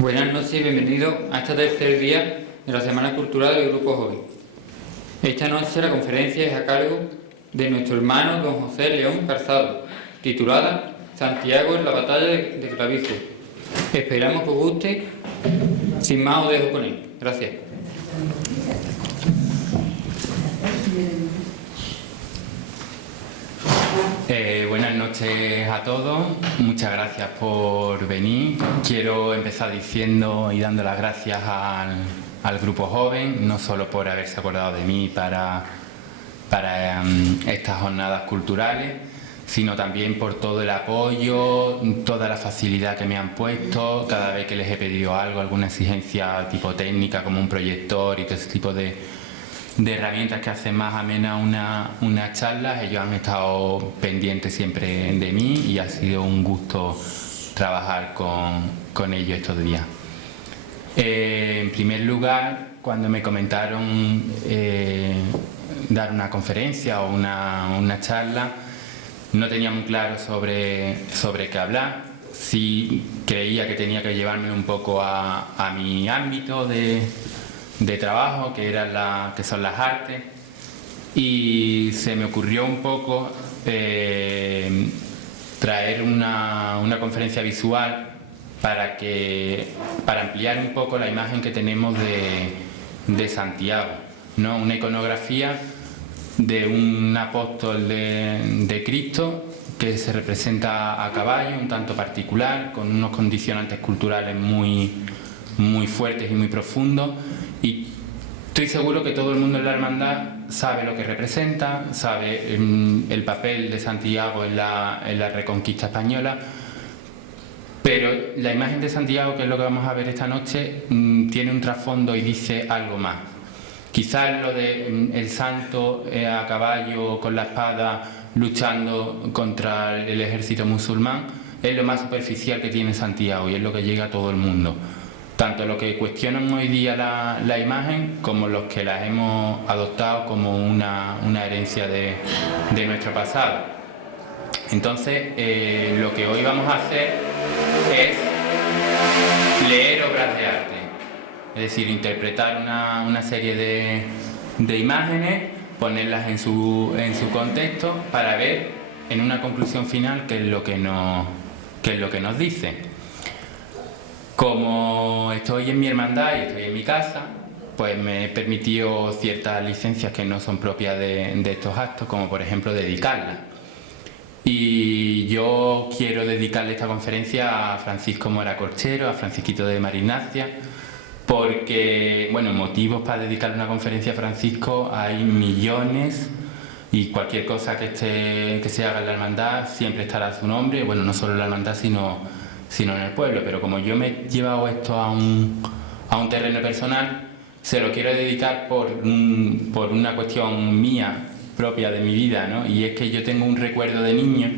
Buenas noches y bienvenidos a este tercer día de la Semana Cultural del Grupo Joven. Esta noche la conferencia es a cargo de nuestro hermano don José León Calzado, titulada Santiago en la batalla de Clavijo. Esperamos que os guste. Sin más os dejo con él. Gracias. Buenas noches a todos, muchas gracias por venir. Quiero empezar diciendo y dando las gracias al Grupo Joven, no solo por haberse acordado de mí para estas jornadas culturales, sino también por todo el apoyo, toda la facilidad que me han puesto cada vez que les he pedido algo, alguna exigencia tipo técnica como un proyector y todo ese tipo de herramientas que hacen más amena una charla. Ellos han estado pendientes siempre de mí y ha sido un gusto trabajar con ellos estos días. En primer lugar, cuando me comentaron dar una conferencia o una charla, no tenía muy claro sobre qué hablar. Sí creía que tenía que llevarme un poco a mi ámbito de trabajo, que son las artes, y se me ocurrió un poco traer una conferencia visual para ampliar un poco la imagen que tenemos de Santiago, ¿no? Una iconografía de un apóstol de Cristo que se representa a caballo, un tanto particular, con unos condicionantes culturales muy fuertes y muy profundos, y estoy seguro que todo el mundo en la hermandad sabe lo que representa, sabe el papel de Santiago en la Reconquista española, pero la imagen de Santiago, que es lo que vamos a ver esta noche, tiene un trasfondo y dice algo más. Quizás lo de el santo a caballo con la espada luchando contra el ejército musulmán es lo más superficial que tiene Santiago y es lo que llega a todo el mundo. Tanto los que cuestionan hoy día la imagen como los que la hemos adoptado como una herencia de nuestro pasado. Entonces, lo que hoy vamos a hacer es leer obras de arte, es decir, interpretar una serie de imágenes, ponerlas en su contexto para ver en una conclusión final qué es lo que nos dice. Como estoy en mi hermandad y estoy en mi casa, pues me he permitido ciertas licencias que no son propias de estos actos, como por ejemplo dedicarlas. Y yo quiero dedicarle esta conferencia a Francisco Mora Corchero, a Francisquito de María Ignacia, porque, bueno, motivos para dedicarle una conferencia a Francisco hay millones, y cualquier cosa que se haga en la hermandad siempre estará a su nombre, bueno, no solo en la hermandad, sino en el pueblo. Pero como yo me he llevado esto a un terreno personal, se lo quiero dedicar por una cuestión mía, propia de mi vida, ¿no? Y es que yo tengo un recuerdo de niño,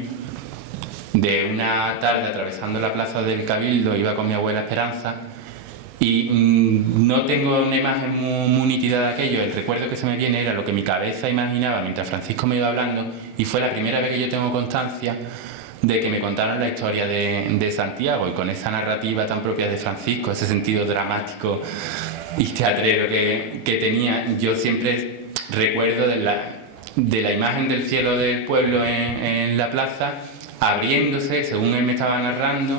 de una tarde atravesando la plaza del Cabildo, iba con mi abuela Esperanza, y no tengo una imagen muy nítida de aquello. El recuerdo que se me viene era lo que mi cabeza imaginaba mientras Francisco me iba hablando, y fue la primera vez que yo tengo constancia de que me contaron la historia de Santiago, y con esa narrativa tan propia de Francisco, ese sentido dramático y teatrero que tenía. Yo siempre recuerdo de la imagen del cielo del pueblo en la plaza, abriéndose, según él me estaba narrando,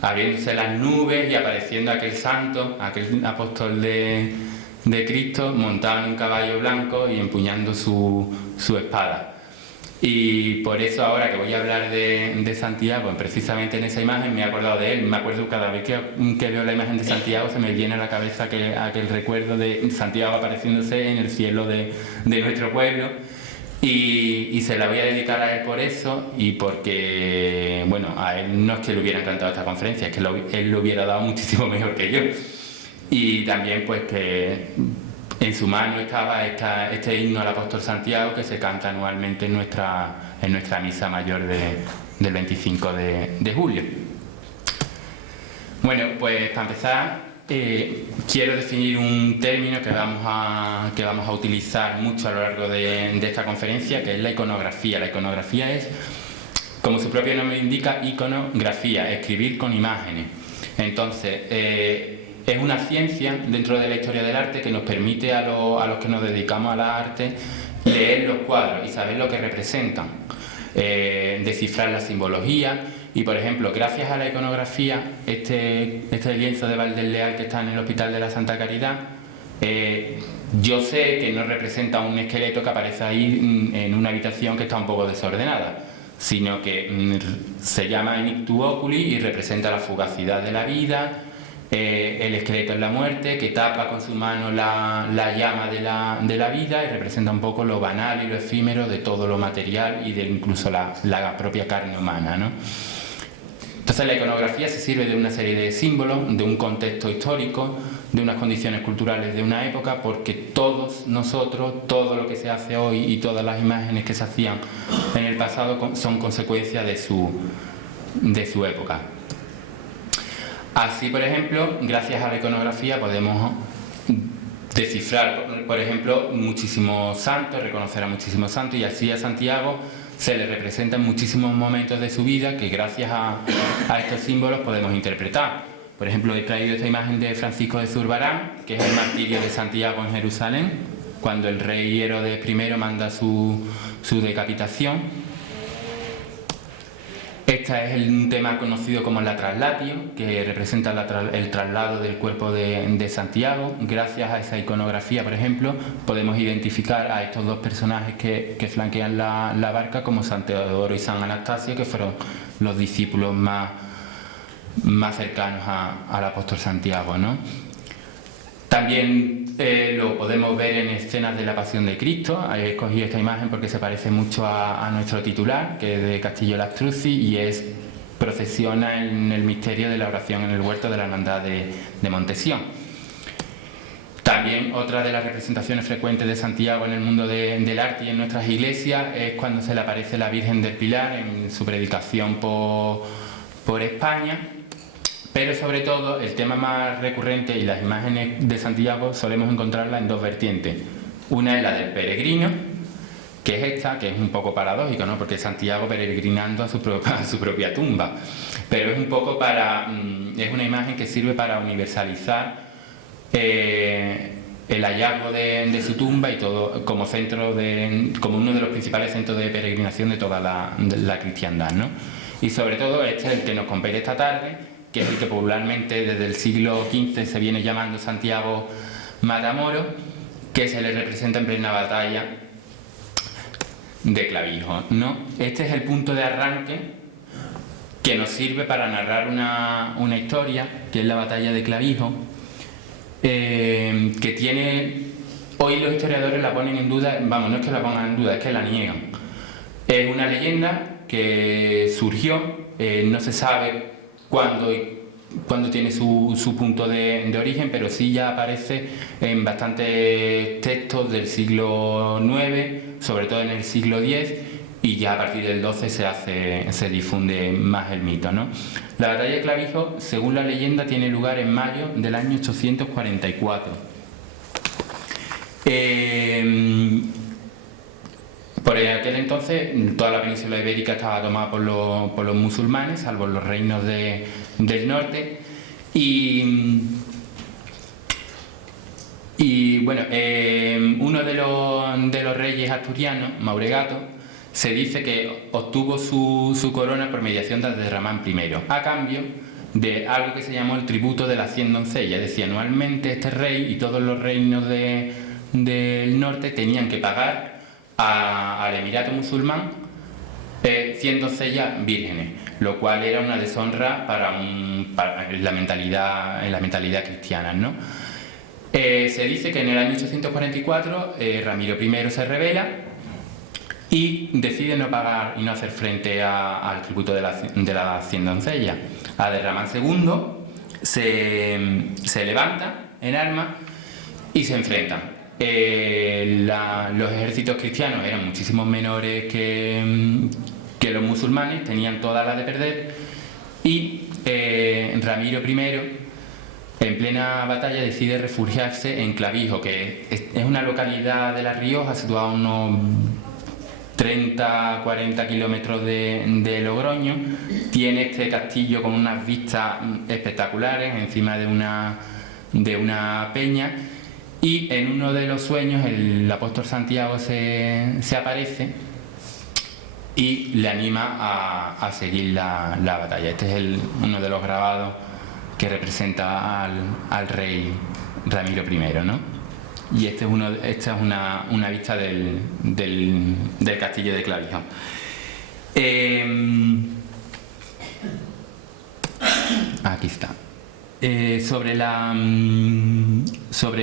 abriéndose las nubes y apareciendo aquel santo, aquel apóstol de Cristo, montado en un caballo blanco y empuñando su espada. Y por eso ahora que voy a hablar de Santiago, precisamente en esa imagen me he acordado de él. Me acuerdo cada vez que veo la imagen de Santiago, se me viene a la cabeza aquel recuerdo de Santiago apareciéndose en el cielo de nuestro pueblo. Y se la voy a dedicar a él por eso, y porque, bueno, a él no es que le hubiera encantado esta conferencia, es que él lo hubiera dado muchísimo mejor que yo. Y también pues que en su mano estaba este himno al apóstol Santiago, que se canta anualmente en nuestra misa mayor del 25 de julio. Bueno, pues para empezar, quiero definir un término que vamos a utilizar mucho a lo largo de esta conferencia, que es la iconografía. La iconografía es, como su propio nombre indica, iconografía, escribir con imágenes. Entonces, es una ciencia dentro de la historia del arte que nos permite a los que nos dedicamos a la arte leer los cuadros y saber lo que representan, descifrar la simbología. Y por ejemplo, gracias a la iconografía, este lienzo de Valdés Leal que está en el Hospital de la Santa Caridad, yo sé que no representa un esqueleto que aparece ahí en una habitación que está un poco desordenada, sino que se llama Enictu Oculi y representa la fugacidad de la vida, el esqueleto en la muerte, que tapa con su mano la llama de la vida y representa un poco lo banal y lo efímero de todo lo material y de incluso la propia carne humana, ¿no? Entonces la iconografía se sirve de una serie de símbolos, de un contexto histórico, de unas condiciones culturales de una época, porque todos nosotros, todo lo que se hace hoy y todas las imágenes que se hacían en el pasado son consecuencia de su época. Así, por ejemplo, gracias a la iconografía podemos descifrar, por ejemplo, muchísimos santos, reconocer a muchísimos santos, y así a Santiago se le representan muchísimos momentos de su vida que gracias a estos símbolos podemos interpretar. Por ejemplo, he traído esta imagen de Francisco de Zurbarán, que es el martirio de Santiago en Jerusalén, cuando el rey Herodes I manda su decapitación. Este es un tema conocido como la traslatio, que representa el traslado del cuerpo de Santiago. Gracias a esa iconografía, por ejemplo, podemos identificar a estos dos personajes que flanquean la barca como San Teodoro y San Anastasio, que fueron los discípulos más cercanos al apóstol Santiago, ¿no? También lo podemos ver en escenas de la Pasión de Cristo. He escogido esta imagen porque se parece mucho a nuestro titular, que es de Castillo Lastruzzi, y procesiona en el misterio de la oración en el huerto de la Hermandad de Montesión. También otra de las representaciones frecuentes de Santiago en el mundo del arte y en nuestras iglesias es cuando se le aparece la Virgen del Pilar en su predicación por España. Pero sobre todo el tema más recurrente y las imágenes de Santiago solemos encontrarlas en dos vertientes. Una es la del peregrino, que es esta, que es un poco paradójico, ¿no? Porque Santiago peregrinando a su propia tumba. Pero es un poco es una imagen que sirve para universalizar el hallazgo de su tumba y todo como uno de los principales centros de peregrinación de toda la cristiandad, ¿no? Y sobre todo este es el que nos compete esta tarde, que es el que popularmente desde el siglo XV se viene llamando Santiago Matamoros, que se le representa en plena batalla de Clavijo, ¿no? Este es el punto de arranque que nos sirve para narrar una historia, que es la batalla de Clavijo, que tiene... Hoy los historiadores la ponen en duda, vamos, no es que la pongan en duda, es que la niegan. Es una leyenda que surgió, no se sabe cuándo tiene su punto de origen, pero sí ya aparece en bastantes textos del siglo IX, sobre todo en el siglo X, y ya a partir del XII se difunde más el mito, ¿no? La batalla de Clavijo, según la leyenda, tiene lugar en mayo del año 844. Por aquel entonces toda la península ibérica estaba tomada por los musulmanes, salvo los reinos del norte, y bueno, uno de los reyes asturianos, Mauregato, se dice que obtuvo su corona por mediación de Abderramán I, a cambio de algo que se llamó el tributo de las 100 doncellas. Es decir, anualmente este rey y todos los reinos del norte tenían que pagar al Emirato musulmán 100 doncellas vírgenes, lo cual era una deshonra en la mentalidad cristiana, ¿no? Se dice que en el año 844 Ramiro I se rebela y decide no pagar y no hacer frente al tributo de las 100 doncellas. Abderramán II se levanta en armas y se enfrentan. Los ejércitos cristianos eran muchísimo menores que los musulmanes, tenían todas las de perder, y Ramiro I, en plena batalla, decide refugiarse en Clavijo, que es una localidad de La Rioja situada a unos 30-40 kilómetros de Logroño. Tiene este castillo con unas vistas espectaculares encima de una peña, y en uno de los sueños el apóstol Santiago se aparece y le anima a seguir la batalla. Este es uno de los grabados que representa al rey Ramiro I, ¿no? Y esta es una vista del castillo de Clavijón. Aquí está. Sobre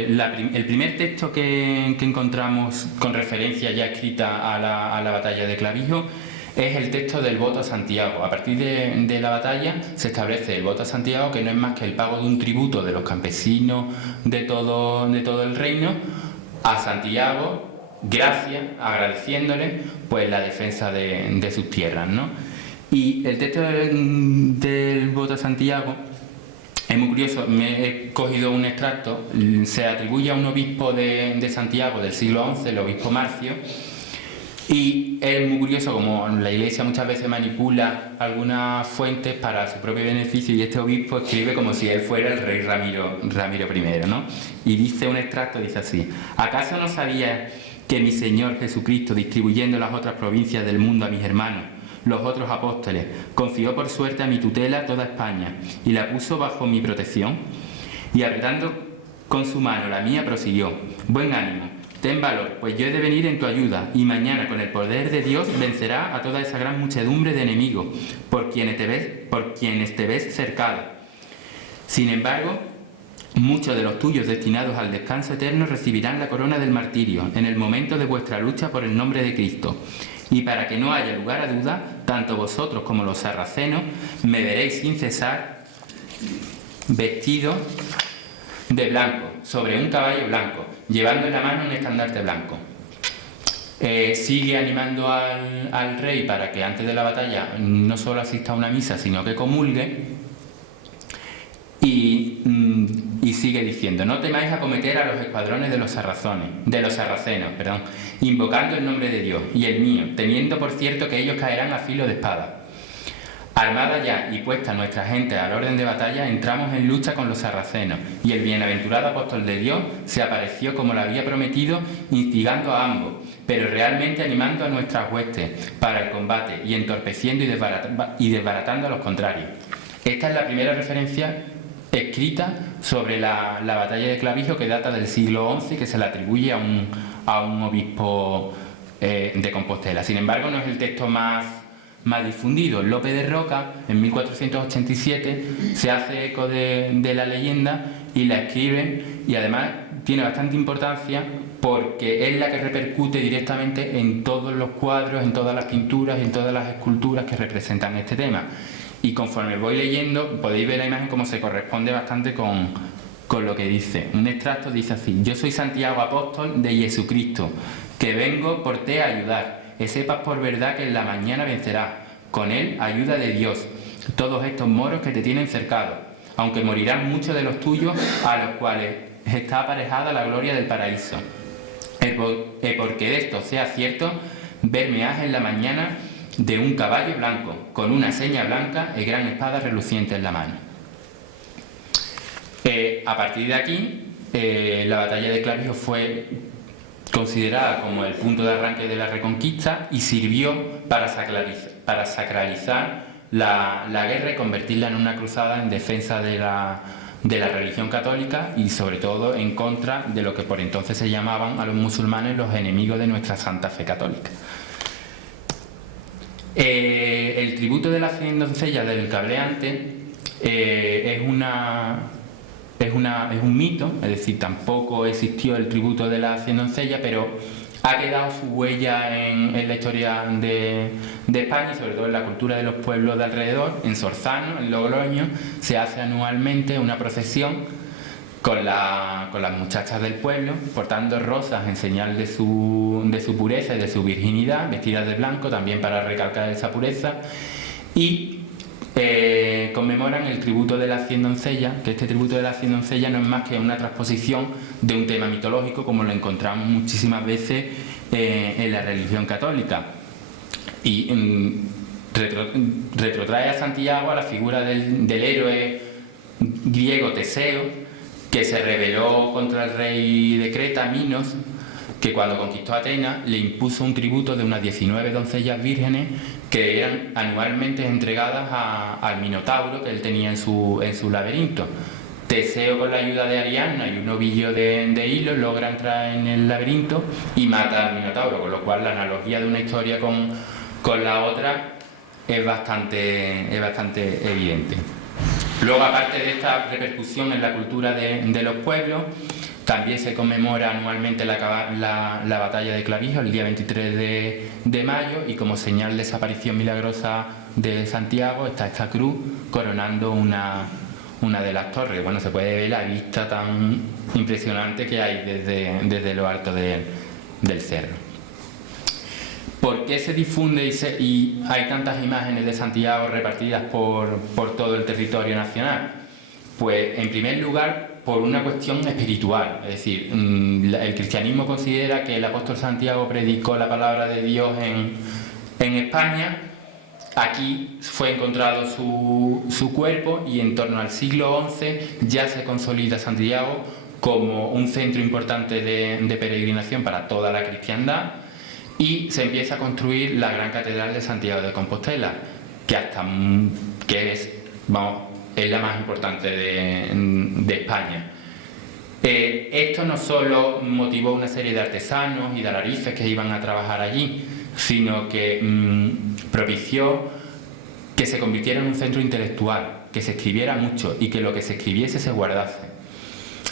el primer texto que encontramos con referencia ya escrita a la batalla de Clavijo es el texto del voto a Santiago. A partir de la batalla se establece el voto a Santiago, que no es más que el pago de un tributo de los campesinos de todo el reino a Santiago, gracias, agradeciéndole pues la defensa de sus tierras, ¿no? Y el texto del voto a Santiago es muy curioso. Me he cogido un extracto. Se atribuye a un obispo de Santiago del siglo XI, el obispo Marcio, y es muy curioso como la Iglesia muchas veces manipula algunas fuentes para su propio beneficio, y este obispo escribe como si él fuera el rey Ramiro I, ¿no? Y dice un extracto, dice así: ¿acaso no sabías que mi Señor Jesucristo, distribuyendo las otras provincias del mundo a mis hermanos, los otros apóstoles, confió por suerte a mi tutela toda España y la puso bajo mi protección? Y apretando con su mano la mía, prosiguió: buen ánimo, ten valor, pues yo he de venir en tu ayuda, y mañana con el poder de Dios vencerá a toda esa gran muchedumbre de enemigos por quienes te ves cercado. Sin embargo, muchos de los tuyos destinados al descanso eterno recibirán la corona del martirio en el momento de vuestra lucha por el nombre de Cristo. Y para que no haya lugar a duda, tanto vosotros como los sarracenos me veréis sin cesar vestido de blanco, sobre un caballo blanco, llevando en la mano un estandarte blanco. Sigue animando al rey para que antes de la batalla no solo asista a una misa, sino que comulgue, y sigue diciendo: no temáis acometer a los escuadrones de los sarracenos, invocando el nombre de Dios y el mío, teniendo por cierto que ellos caerán a filo de espada. Armada ya y puesta nuestra gente al orden de batalla, entramos en lucha con los sarracenos, y el bienaventurado apóstol de Dios se apareció como lo había prometido, instigando a ambos, pero realmente animando a nuestras huestes para el combate, y entorpeciendo y desbaratando a los contrarios. Esta es la primera referencia escrita sobre la batalla de Clavijo, que data del siglo XI, que se le atribuye a un obispo de Compostela. Sin embargo, no es el texto más difundido. Lope de Roca, en 1487, se hace eco de la leyenda y la escribe, y además tiene bastante importancia porque es la que repercute directamente en todos los cuadros, en todas las pinturas y en todas las esculturas que representan este tema. Y conforme voy leyendo podéis ver la imagen como se corresponde bastante con lo que dice. Un extracto dice así: yo soy Santiago, apóstol de Jesucristo, que vengo por te a ayudar, que sepas por verdad que en la mañana vencerás, con él ayuda de Dios, todos estos moros que te tienen cercado, aunque morirán muchos de los tuyos, a los cuales está aparejada la gloria del paraíso. Porque de esto sea cierto, verme has en la mañana de un caballo blanco, con una seña blanca y gran espada reluciente en la mano. A partir de aquí, la batalla de Clavijo fue considerada como el punto de arranque de la Reconquista y sirvió para sacralizar la guerra y convertirla en una cruzada en defensa de la religión católica, y sobre todo en contra de lo que por entonces se llamaban a los musulmanes los enemigos de nuestra santa fe católica. El tributo de las 100 doncellas del Cableante es un mito, es decir, tampoco existió el tributo de las 100 doncellas, pero ha quedado su huella en la historia de España, y sobre todo en la cultura de los pueblos de alrededor. En Sorzano, en Logroño, se hace anualmente una procesión con las muchachas del pueblo, portando rosas en señal de su pureza y de su virginidad, vestidas de blanco también para recalcar esa pureza, y conmemoran el tributo de las 100 doncellas, que este tributo de las 100 doncellas no es más que una transposición de un tema mitológico, como lo encontramos muchísimas veces en la religión católica. y retrotrae a Santiago a la figura del héroe griego Teseo, que se rebeló contra el rey de Creta, Minos, que cuando conquistó Atenas le impuso un tributo de unas 19 doncellas vírgenes que eran anualmente entregadas al Minotauro que él tenía en su laberinto. Teseo, con la ayuda de Ariadna y un ovillo de hilo, logra entrar en el laberinto y mata al Minotauro, con lo cual la analogía de una historia con la otra es bastante evidente. Luego, aparte de esta repercusión en la cultura de los pueblos, también se conmemora anualmente la batalla de Clavijo, el día 23 de mayo, y como señal de esa aparición milagrosa de Santiago está esta cruz coronando una de las torres. Bueno, se puede ver la vista tan impresionante que hay desde lo alto del cerro. ¿Por qué se difunde y hay tantas imágenes de Santiago repartidas por todo el territorio nacional? Pues, en primer lugar, por una cuestión espiritual. Es decir, el cristianismo considera que el apóstol Santiago predicó la palabra de Dios en España. Aquí fue encontrado su cuerpo y en torno al siglo XI ya se consolida Santiago como un centro importante de peregrinación para toda la cristiandad, y se empieza a construir la gran catedral de Santiago de Compostela, que es la más importante de España. Esto no solo motivó una serie de artesanos y de alarices que iban a trabajar allí, sino que propició que se convirtiera en un centro intelectual, que se escribiera mucho y que lo que se escribiese se guardase.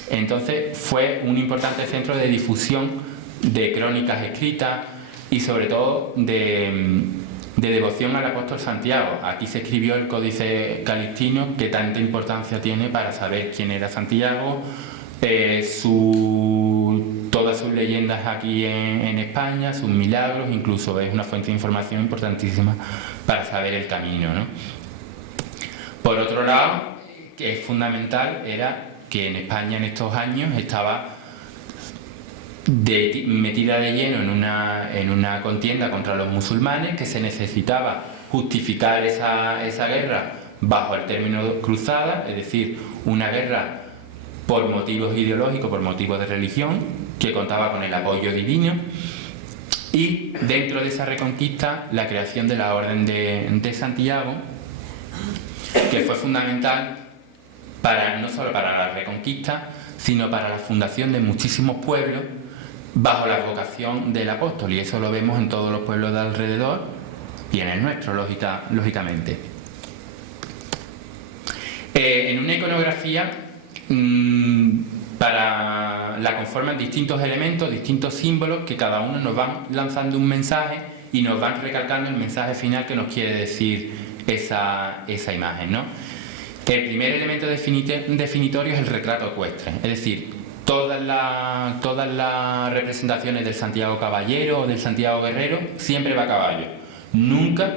Entonces fue un importante centro de difusión de crónicas escritas y sobre todo de devoción al apóstol Santiago. Aquí se escribió el Códice Calixtino, que tanta importancia tiene para saber quién era Santiago, todas sus leyendas aquí en España, sus milagros, incluso es una fuente de información importantísima para saber el camino, ¿no? Por otro lado, que es fundamental, era que en España en estos años estaba metida de lleno en una contienda contra los musulmanes, que se necesitaba justificar esa guerra bajo el término cruzada, es decir, una guerra por motivos ideológicos, por motivos de religión, que contaba con el apoyo divino, y dentro de esa reconquista la creación de la Orden de Santiago, que fue fundamental no solo para la reconquista, sino para la fundación de muchísimos pueblos bajo la vocación del apóstol, y eso lo vemos en todos los pueblos de alrededor y en el nuestro, lógicamente. En una iconografía la conforman distintos elementos, distintos símbolos que cada uno nos van lanzando un mensaje y nos van recalcando el mensaje final que nos quiere decir esa imagen, ¿no? El primer elemento definitorio es el retrato ecuestre, es decir, todas las representaciones del Santiago Caballero o del Santiago Guerrero siempre va a caballo. Nunca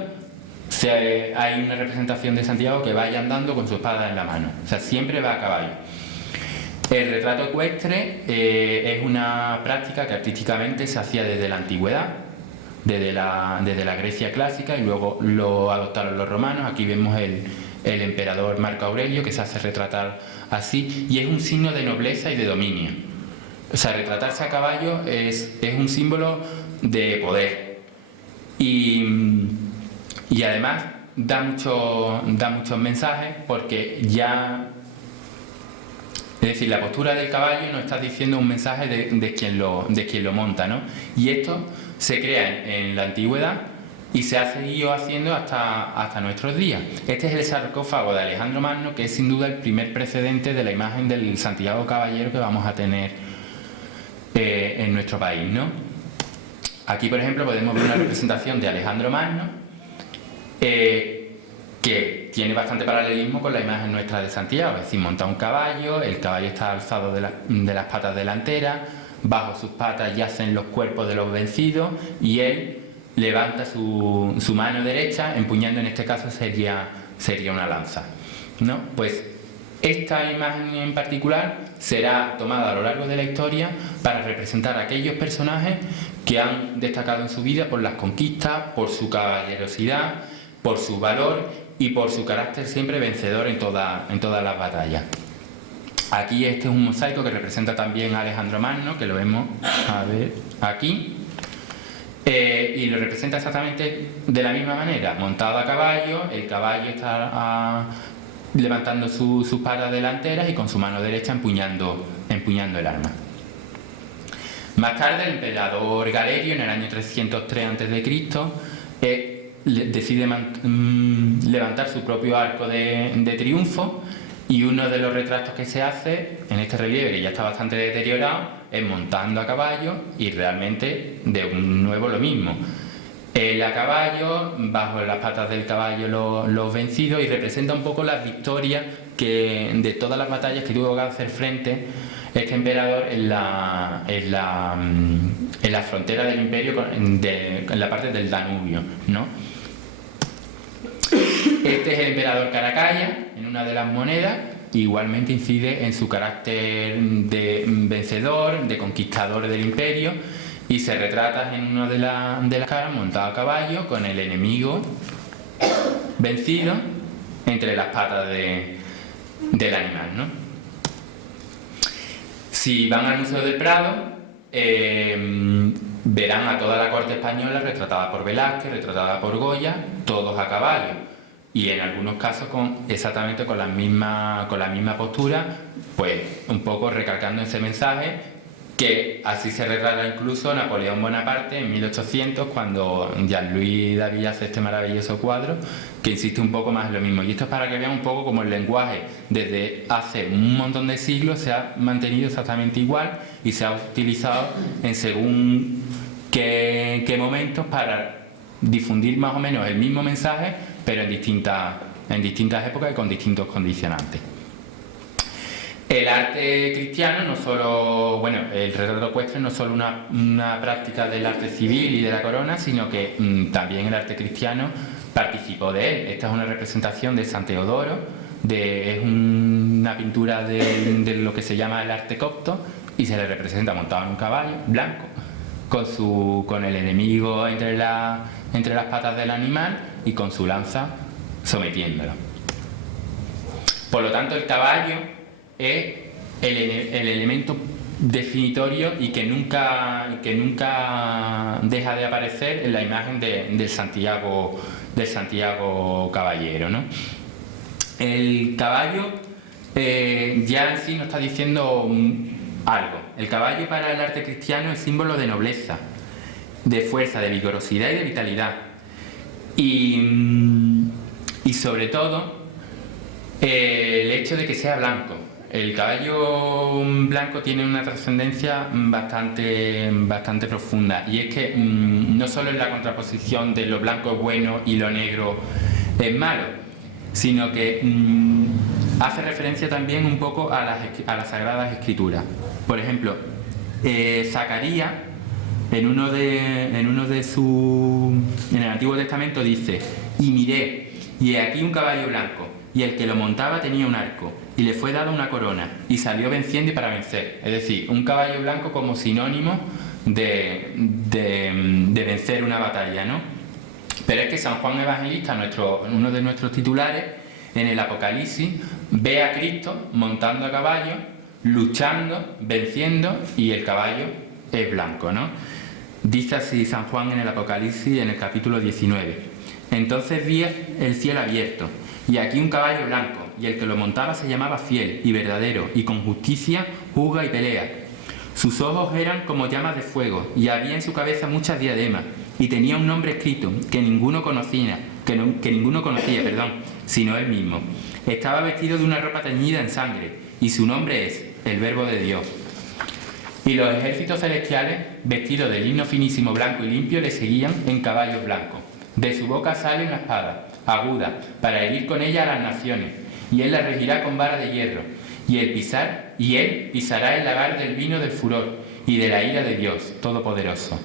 hay una representación de Santiago que vaya andando con su espada en la mano, o sea, siempre va a caballo. El retrato ecuestre es una práctica que artísticamente se hacía desde la antigüedad, desde la Grecia clásica, y luego lo adoptaron los romanos. Aquí vemos el emperador Marco Aurelio, que se hace retratar así, y es un signo de nobleza y de dominio. O sea, retratarse a caballo es un símbolo de poder, y además da muchos mensajes, porque ya, es decir, la postura del caballo nos está diciendo un mensaje de quien lo monta, ¿no? Y esto se crea en la antigüedad y se ha seguido haciendo hasta nuestros días. Este es el sarcófago de Alejandro Magno, que es sin duda el primer precedente de la imagen del Santiago Caballero que vamos a tener en nuestro país, ¿no? Aquí, por ejemplo, podemos ver una representación de Alejandro Magno que tiene bastante paralelismo con la imagen nuestra de Santiago, es decir, monta un caballo, el caballo está alzado de las patas delanteras, bajo sus patas yacen los cuerpos de los vencidos y él levanta su mano derecha, empuñando, en este caso sería una lanza, ¿no? Pues esta imagen en particular será tomada a lo largo de la historia para representar a aquellos personajes que han destacado en su vida por las conquistas, por su caballerosidad, por su valor y por su carácter siempre vencedor en todas las batallas. Aquí este es un mosaico que representa también a Alejandro Magno, que lo vemos a ver aquí. Y lo representa exactamente de la misma manera, montado a caballo, el caballo está levantando sus patas delanteras y con su mano derecha empuñando el arma. Más tarde el emperador Galerio, en el año 303 a.C., decide levantar su propio arco de triunfo, y uno de los retratos que se hace en este relieve, que ya está bastante deteriorado, es montando a caballo y realmente de nuevo lo mismo. Él a caballo, bajo las patas del caballo los vencidos, y representa un poco las victorias de todas las batallas que tuvo que hacer frente este emperador en la frontera del imperio, en la parte del Danubio, ¿no? Este es el emperador Caracalla, en una de las monedas. Igualmente incide en su carácter de vencedor, de conquistador del imperio, y se retrata en una de las caras montado a caballo con el enemigo vencido entre las patas del animal, ¿no? Si van al Museo del Prado, verán a toda la corte española retratada por Velázquez, retratada por Goya, todos a caballo. Y en algunos casos exactamente con la misma postura, pues un poco recalcando ese mensaje, que así se retrata incluso Napoleón Bonaparte en 1800, cuando Jean-Louis David hace este maravilloso cuadro, que insiste un poco más en lo mismo. Y esto es para que vean un poco cómo el lenguaje desde hace un montón de siglos se ha mantenido exactamente igual y se ha utilizado en según qué momentos para difundir más o menos el mismo mensaje, pero en distintas épocas y con distintos condicionantes. El arte cristiano no solo, el retrato ecuestre no es solo una práctica del arte civil y de la corona, sino que también el arte cristiano participó de él. Esta es una representación de San Teodoro, es una pintura de lo que se llama el arte copto, y se le representa montado en un caballo blanco, con el enemigo entre las patas del animal y con su lanza sometiéndolo. Por lo tanto, el caballo es el elemento definitorio y que nunca deja de aparecer en la imagen del Santiago caballero, ¿no? El caballo ya en sí nos está diciendo algo. El caballo para el arte cristiano es símbolo de nobleza, de fuerza, de vigorosidad y de vitalidad. Y sobre todo el hecho de que sea blanco. El caballo blanco tiene una trascendencia bastante profunda, y es que no solo es la contraposición de lo blanco es bueno y lo negro es malo, sino que hace referencia también un poco a las Sagradas Escrituras. Por ejemplo, Zacarías en el Antiguo Testamento dice: y miré, y he aquí un caballo blanco, y el que lo montaba tenía un arco, y le fue dada una corona, y salió venciendo y para vencer. Es decir, un caballo blanco como sinónimo de vencer una batalla, ¿no? Pero es que San Juan Evangelista, uno de nuestros titulares, en el Apocalipsis, ve a Cristo montando a caballo, luchando, venciendo, y el caballo es blanco, ¿no? Dice así San Juan en el Apocalipsis, en el capítulo 19: entonces vi el cielo abierto, y aquí un caballo blanco, y el que lo montaba se llamaba Fiel y Verdadero, y con justicia juzga y pelea. Sus ojos eran como llamas de fuego, y había en su cabeza muchas diademas, y tenía un nombre escrito que ninguno conocía, sino él mismo. Estaba vestido de una ropa teñida en sangre, y su nombre es el Verbo de Dios. Y los ejércitos celestiales, vestidos de lino finísimo, blanco y limpio, le seguían en caballos blancos. De su boca sale una espada aguda para herir con ella a las naciones, y él la regirá con vara de hierro, y él pisará el lagar del vino del furor y de la ira de Dios Todopoderoso.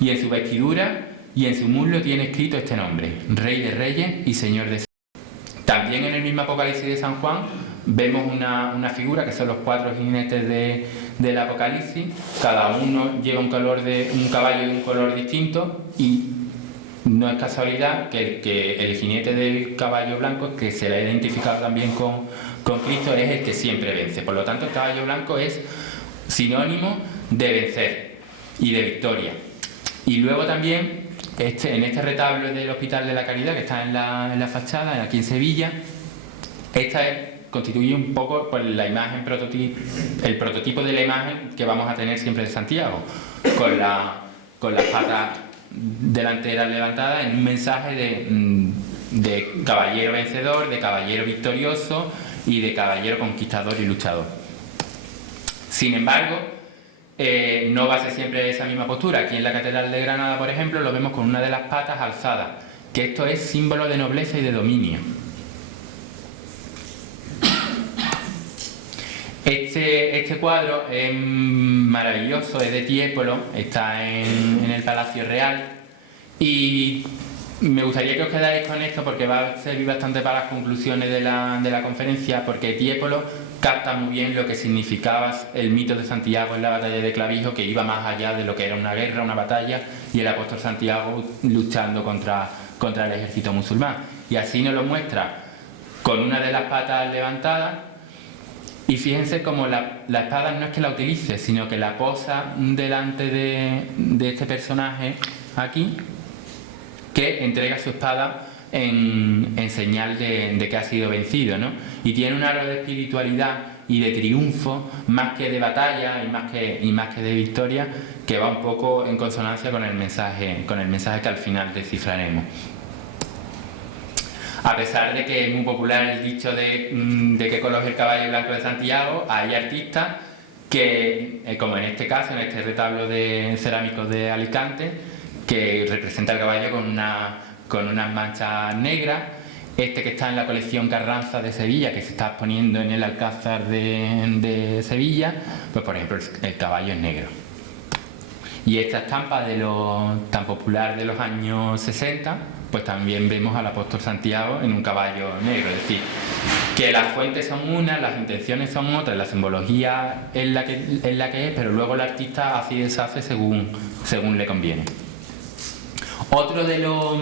Y en su vestidura y en su muslo tiene escrito este nombre: Rey de Reyes y Señor de Señores. También en el mismo Apocalipsis de San Juan vemos una figura que son los 4 jinetes del Apocalipsis. Cada uno lleva un caballo de un color distinto, y no es casualidad que el jinete del caballo blanco, que se le ha identificado también con Cristo, es el que siempre vence. Por lo tanto, el caballo blanco es sinónimo de vencer y de victoria. Y luego también, en este retablo del Hospital de la Caridad, que está en la fachada, aquí en Sevilla, constituye un poco pues, la imagen el prototipo de la imagen que vamos a tener siempre de Santiago, con las patas delanteras levantadas, en un mensaje de caballero vencedor, de caballero victorioso y de caballero conquistador y luchador. Sin embargo, no va a ser siempre esa misma postura. Aquí en la Catedral de Granada, por ejemplo, lo vemos con una de las patas alzadas, que esto es símbolo de nobleza y de dominio. Este cuadro es maravilloso, es de Tiepolo, está en el Palacio Real, y me gustaría que os quedáis con esto porque va a servir bastante para las conclusiones de la conferencia, porque Tiepolo capta muy bien lo que significaba el mito de Santiago en la batalla de Clavijo, que iba más allá de lo que era una guerra, una batalla, y el apóstol Santiago luchando contra el ejército musulmán. Y así nos lo muestra con una de las patas levantadas. Y fíjense cómo la espada no es que la utilice, sino que la posa delante de este personaje aquí, que entrega su espada en señal de que ha sido vencido, ¿no? Y tiene un halo de espiritualidad y de triunfo, más que de batalla y más que de victoria, que va un poco en consonancia con el mensaje que al final descifraremos. A pesar de que es muy popular el dicho de qué color es el caballo blanco de Santiago, hay artistas que, como en este caso, en este retablo de cerámicos de Alicante, que representa el caballo con unas manchas negras. Este que está en la colección Carranza de Sevilla, que se está exponiendo en el Alcázar de Sevilla, pues por ejemplo el caballo es negro. Y esta estampa tan popular de los años 60, pues también vemos al apóstol Santiago en un caballo negro. Es decir, que las fuentes son unas, las intenciones son otras, la simbología es la que es, pero luego el artista hace y deshace según le conviene. Otro de los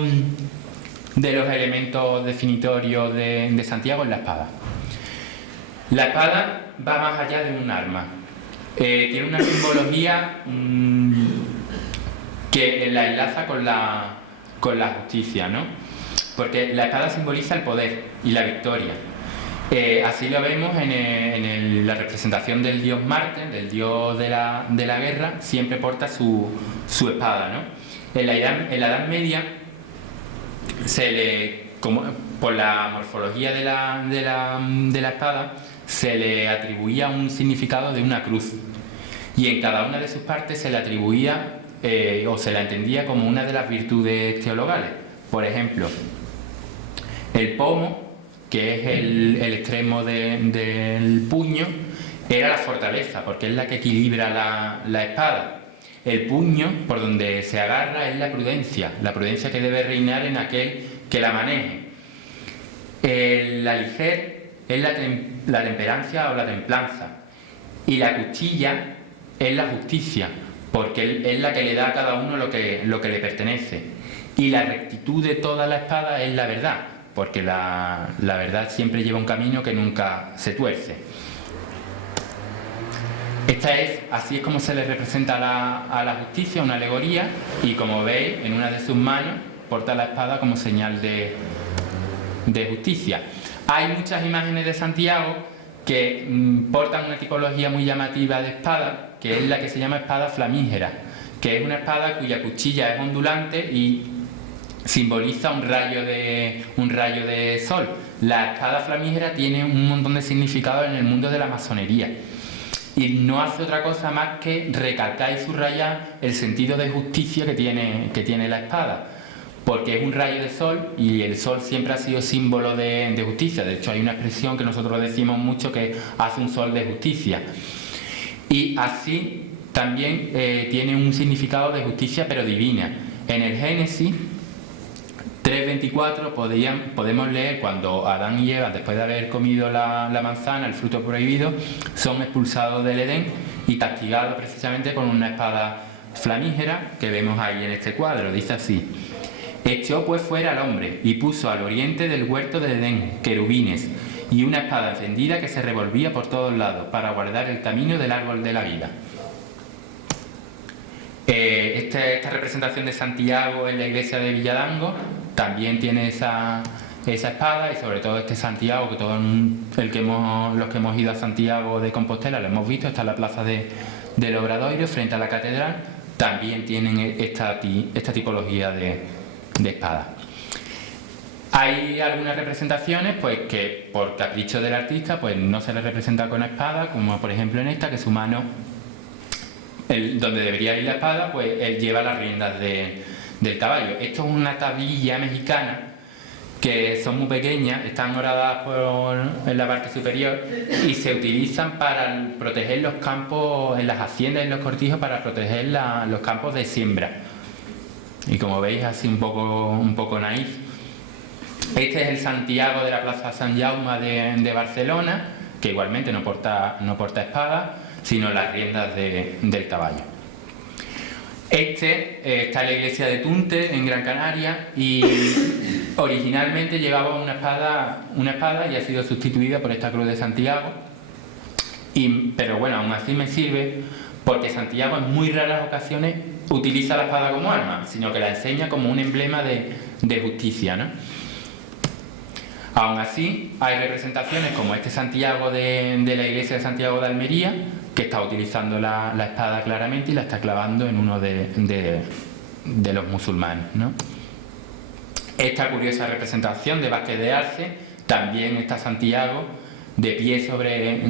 elementos definitorios de Santiago es la espada. La espada va más allá de un arma. Tiene una simbología que la enlaza con la justicia, ¿no? Porque la espada simboliza el poder y la victoria. Así lo vemos en la representación del dios Marte, del dios de la guerra, siempre porta su espada, ¿no? En la Edad Media, por la morfología de la espada, se le atribuía un significado de una cruz, y en cada una de sus partes se le atribuía o se la entendía como una de las virtudes teologales. Por ejemplo, el pomo, que es el extremo del puño, era la fortaleza, porque es la que equilibra la espada. El puño, por donde se agarra, es la prudencia que debe reinar en aquel que la maneje. La liger es la temperancia o la templanza, y la cuchilla es la justicia, porque es la que le da a cada uno lo que le pertenece. Y la rectitud de toda la espada es la verdad, porque la verdad siempre lleva un camino que nunca se tuerce. Así es como se le representa a la justicia, una alegoría, y como veis, en una de sus manos porta la espada como señal de justicia. Hay muchas imágenes de Santiago que portan una tipología muy llamativa de espada, que es la que se llama espada flamígera, que es una espada cuya cuchilla es ondulante y simboliza un rayo de sol. La espada flamígera tiene un montón de significados en el mundo de la masonería, y no hace otra cosa más que recalcar y subrayar el sentido de justicia que tiene la espada, porque es un rayo de sol, y el sol siempre ha sido símbolo de justicia. De hecho, hay una expresión que nosotros decimos mucho, que hace un sol de justicia. Y así también tiene un significado de justicia, pero divina. En el Génesis, 3:24 podemos leer cuando Adán y Eva, después de haber comido la manzana, el fruto prohibido, son expulsados del Edén y castigados precisamente con una espada flamígera que vemos ahí en este cuadro. Dice así: echó pues fuera al hombre y puso al oriente del huerto del Edén querubines y una espada encendida que se revolvía por todos lados para guardar el camino del árbol de la vida. Esta representación de Santiago en la iglesia de Villadango también tiene esa espada, y sobre todo este Santiago, que los que hemos ido a Santiago de Compostela lo hemos visto, está en la plaza del Obradoiro frente a la catedral, también tienen esta tipología de espada. Hay algunas representaciones pues que por capricho del artista pues no se les representa con espada, como por ejemplo en esta, que su mano, donde debería ir la espada, pues él lleva las riendas del caballo. Esto es una tablilla mexicana que son muy pequeñas, están horadadas en la parte superior y se utilizan para proteger los campos, en las haciendas y en los cortijos, para proteger los campos de siembra. Y como veis, así un poco naif. Este es el Santiago de la Plaza San Jaume de Barcelona, que igualmente no porta espada, sino las riendas del caballo. Está en la iglesia de Tunte, en Gran Canaria, y originalmente llevaba una espada y ha sido sustituida por esta cruz de Santiago. Pero bueno, aún así me sirve, porque Santiago en muy raras ocasiones utiliza la espada como arma, sino que la enseña como un emblema de justicia, ¿no? Aún así, hay representaciones como este Santiago de la iglesia de Santiago de Almería, que está utilizando la espada claramente y la está clavando en uno de los musulmanes, ¿no? Esta curiosa representación de Vázquez de Arce, también está Santiago de pie sobre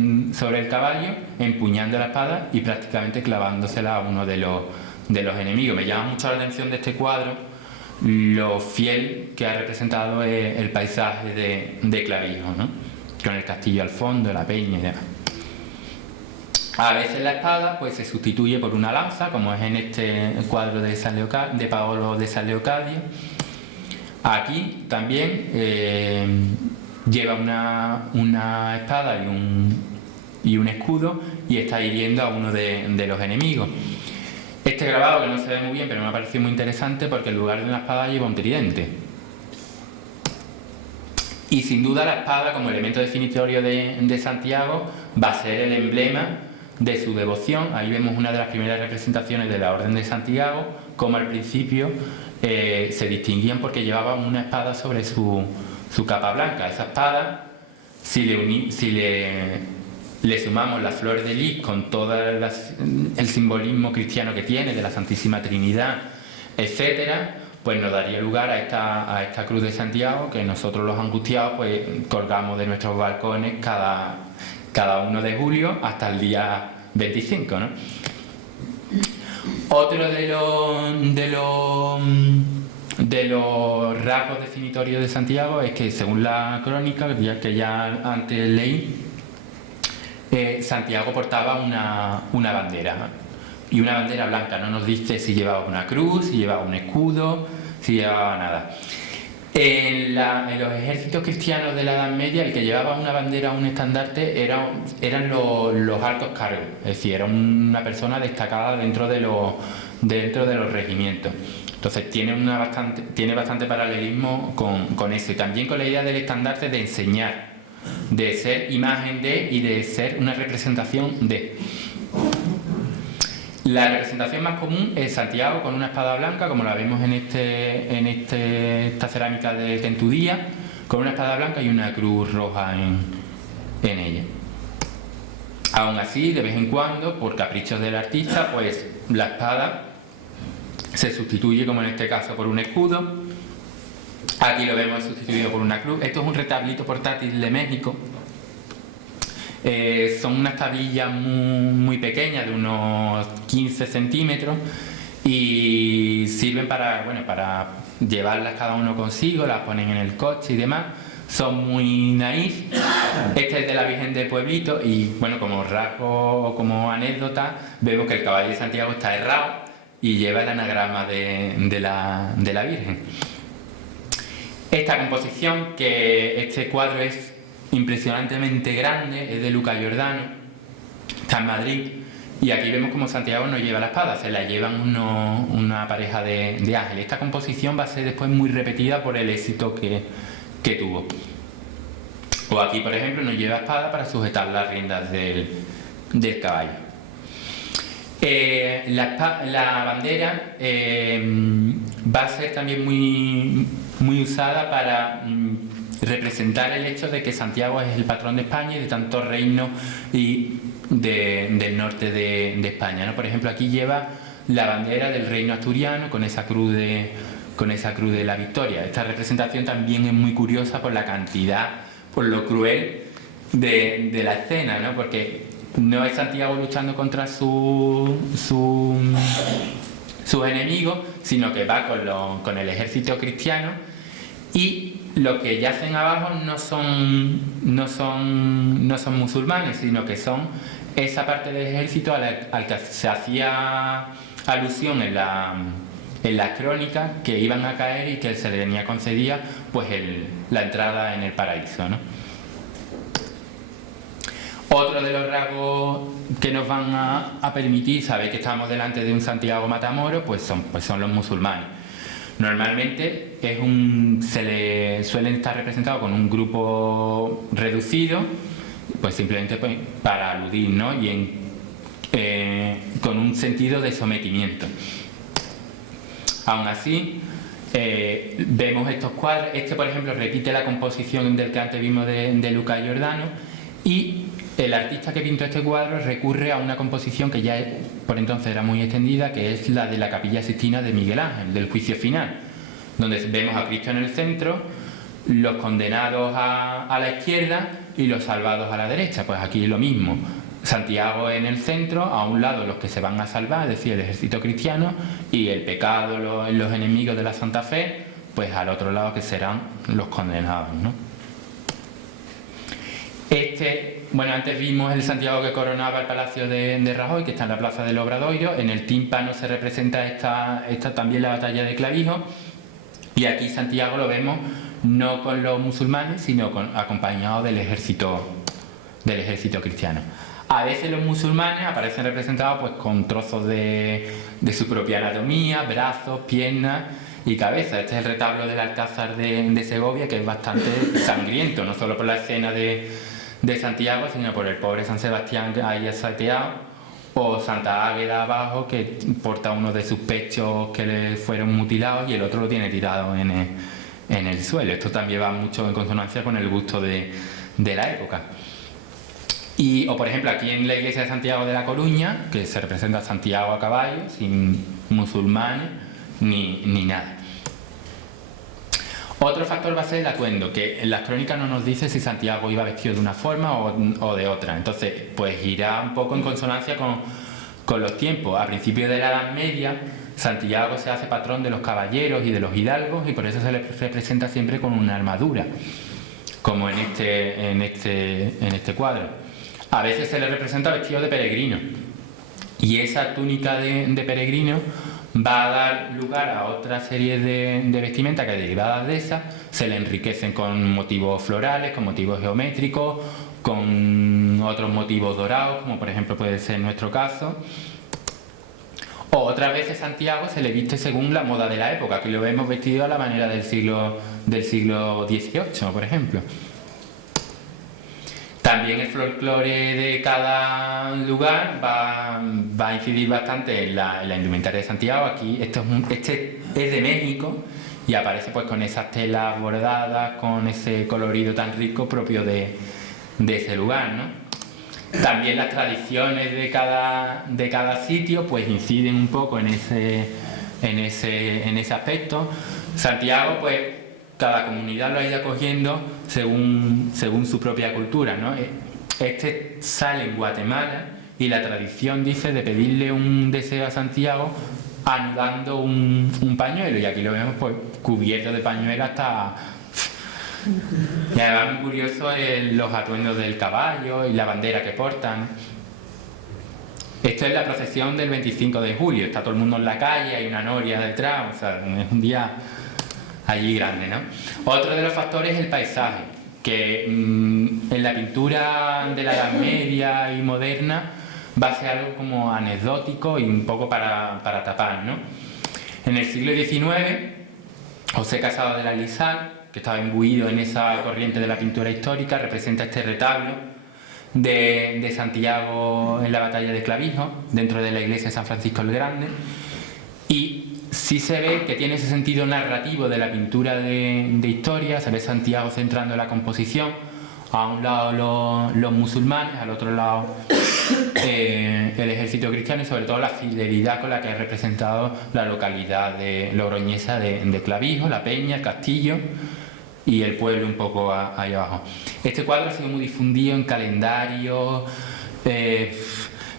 el caballo, empuñando la espada y prácticamente clavándosela a uno de los enemigos. Me llama mucho la atención de este cuadro lo fiel que ha representado el paisaje de Clavijo, ¿no? Con el castillo al fondo, la peña y demás. A veces la espada pues se sustituye por una lanza, como es en este cuadro de Paolo de San Leocadio. Aquí también lleva una espada y un escudo y está hiriendo a uno de los enemigos. Este grabado, que no se ve muy bien, pero me ha parecido muy interesante, porque en lugar de una espada lleva un tridente. Y sin duda la espada, como elemento definitorio de Santiago, va a ser el emblema de su devoción. Ahí vemos una de las primeras representaciones de la Orden de Santiago, como al principio se distinguían porque llevaban una espada sobre su capa blanca. Esa espada, si le sumamos la flor de lis con todo el simbolismo cristiano que tiene, de la Santísima Trinidad, etcétera, pues nos daría lugar a esta cruz de Santiago, que nosotros los angustiados pues colgamos de nuestros balcones cada 1 de julio hasta el día 25, ¿no? Otro de los rasgos definitorios de Santiago es que, según la crónica que ya antes leí, Santiago portaba una bandera, y una bandera blanca. No nos dice si llevaba una cruz, si llevaba un escudo, si llevaba nada. En los ejércitos cristianos de la Edad Media, el que llevaba una bandera o un estandarte eran los altos cargos, es decir, era una persona destacada dentro de los regimientos. Entonces tiene bastante paralelismo con eso, y también con la idea del estandarte de enseñar, de ser imagen de y de ser una representación de. La representación más común es Santiago con una espada blanca, como la vemos en esta cerámica de Tentudía, con una espada blanca y una cruz roja en ella. Aún así, de vez en cuando, por caprichos del artista, pues la espada se sustituye, como en este caso, por un escudo. Aquí lo vemos sustituido por una cruz. Esto es un retablito portátil de México. Son unas tablillas muy pequeñas, de unos 15 centímetros, y sirven para llevarlas cada uno consigo, las ponen en el coche y demás. Son muy naif. Este es de la Virgen de Pueblito, y bueno, como rasgo o como anécdota, vemos que el caballo de Santiago está errado y lleva el anagrama de la Virgen. Esta composición, que este cuadro es impresionantemente grande, es de Luca Giordano, está en Madrid, y aquí vemos como Santiago no lleva la espada, se la llevan una pareja de ángeles. Esta composición va a ser después muy repetida por el éxito que tuvo. O aquí, por ejemplo, no lleva espada para sujetar las riendas del caballo. La bandera va a ser también muy usada para representar el hecho de que Santiago es el patrón de España y de tantos reinos del norte de España, ¿no? Por ejemplo, aquí lleva la bandera del reino asturiano con esa cruz de la Victoria. Esta representación también es muy curiosa por la cantidad, por lo cruel de la escena, ¿no? Porque no es Santiago luchando contra sus enemigos, sino que va con el ejército cristiano, y los que yacen abajo no son musulmanes, sino que son esa parte del ejército al que se hacía alusión en las crónicas, que iban a caer y que se les tenía concedida pues la entrada en el paraíso, ¿no? Otro de los rasgos que nos van a permitir saber que estamos delante de un Santiago Matamoros pues son los musulmanes. Normalmente suelen estar representados con un grupo reducido, pues simplemente para aludir, ¿no? Y con un sentido de sometimiento. Aún así, vemos estos cuadros. Este, por ejemplo, repite la composición del que antes vimos de Luca Giordano, y el artista que pintó este cuadro recurre a una composición que ya por entonces era muy extendida, que es la de la Capilla Sixtina de Miguel Ángel, del Juicio Final, donde vemos a Cristo en el centro, los condenados a la izquierda y los salvados a la derecha. Pues aquí lo mismo, Santiago en el centro, a un lado los que se van a salvar, es decir, el ejército cristiano, y el pecado, los enemigos de la Santa Fe, pues al otro lado, que serán los condenados, ¿no? Bueno, antes vimos el Santiago que coronaba el Palacio de Rajoy, que está en la Plaza del Obradoiro. En el tímpano se representa esta también la batalla de Clavijo, y aquí Santiago lo vemos no con los musulmanes, sino acompañado del ejército cristiano. A veces los musulmanes aparecen representados pues con trozos de su propia anatomía, brazos, piernas y cabeza. Este es el retablo del Alcázar de Segovia, que es bastante sangriento, no solo por la escena de Santiago, sino por el pobre San Sebastián ahí asateado, o Santa Águeda abajo, que porta uno de sus pechos que le fueron mutilados y el otro lo tiene tirado en el suelo. Esto también va mucho en consonancia con el gusto de la época. O por ejemplo, aquí en la iglesia de Santiago de la Coruña, que se representa a Santiago a caballo, sin musulmanes ni nada. Otro factor va a ser el atuendo, que en las crónicas no nos dice si Santiago iba vestido de una forma o de otra. Entonces, pues irá un poco en consonancia con los tiempos. A principios de la Edad Media, Santiago se hace patrón de los caballeros y de los hidalgos, y por eso se le representa siempre con una armadura, como en este cuadro. A veces se le representa vestido de peregrino, y esa túnica de peregrino va a dar lugar a otra serie de vestimentas que, derivadas de esa, se le enriquecen con motivos florales, con motivos geométricos, con otros motivos dorados, como por ejemplo puede ser nuestro caso. O otras veces Santiago se le viste según la moda de la época, que lo vemos vestido a la manera del siglo XVIII, por ejemplo. También el folclore de cada lugar va a incidir bastante en la indumentaria de Santiago. Aquí este es de México y aparece pues con esas telas bordadas, con ese colorido tan rico propio de ese lugar, ¿no? También las tradiciones de cada sitio pues inciden un poco en ese aspecto. Santiago, pues cada comunidad lo ha ido acogiendo según su propia cultura, ¿no? Este sale en Guatemala y la tradición dice de pedirle un deseo a Santiago anudando un pañuelo, y aquí lo vemos pues cubierto de pañuelo hasta... Y además muy curioso los atuendos del caballo y la bandera que portan. Esto es la procesión del 25 de julio, está todo el mundo en la calle, hay una noria detrás, o sea, es un día allí grande, ¿no? Otro de los factores es el paisaje, que en la pintura de la Edad Media y moderna va a ser algo como anecdótico y un poco para tapar, ¿no? En el siglo XIX, José Casado de la Lizal, que estaba imbuido en esa corriente de la pintura histórica, representa este retablo de Santiago en la batalla de Clavijo, dentro de la iglesia de San Francisco el Grande, y sí se ve que tiene ese sentido narrativo de la pintura de historia. Se ve Santiago centrando la composición, a un lado los musulmanes, al otro lado el ejército cristiano, y sobre todo la fidelidad con la que ha representado la localidad de logroñesa de Clavijo, la peña, el castillo y el pueblo un poco ahí abajo. Este cuadro ha sido muy difundido en calendarios.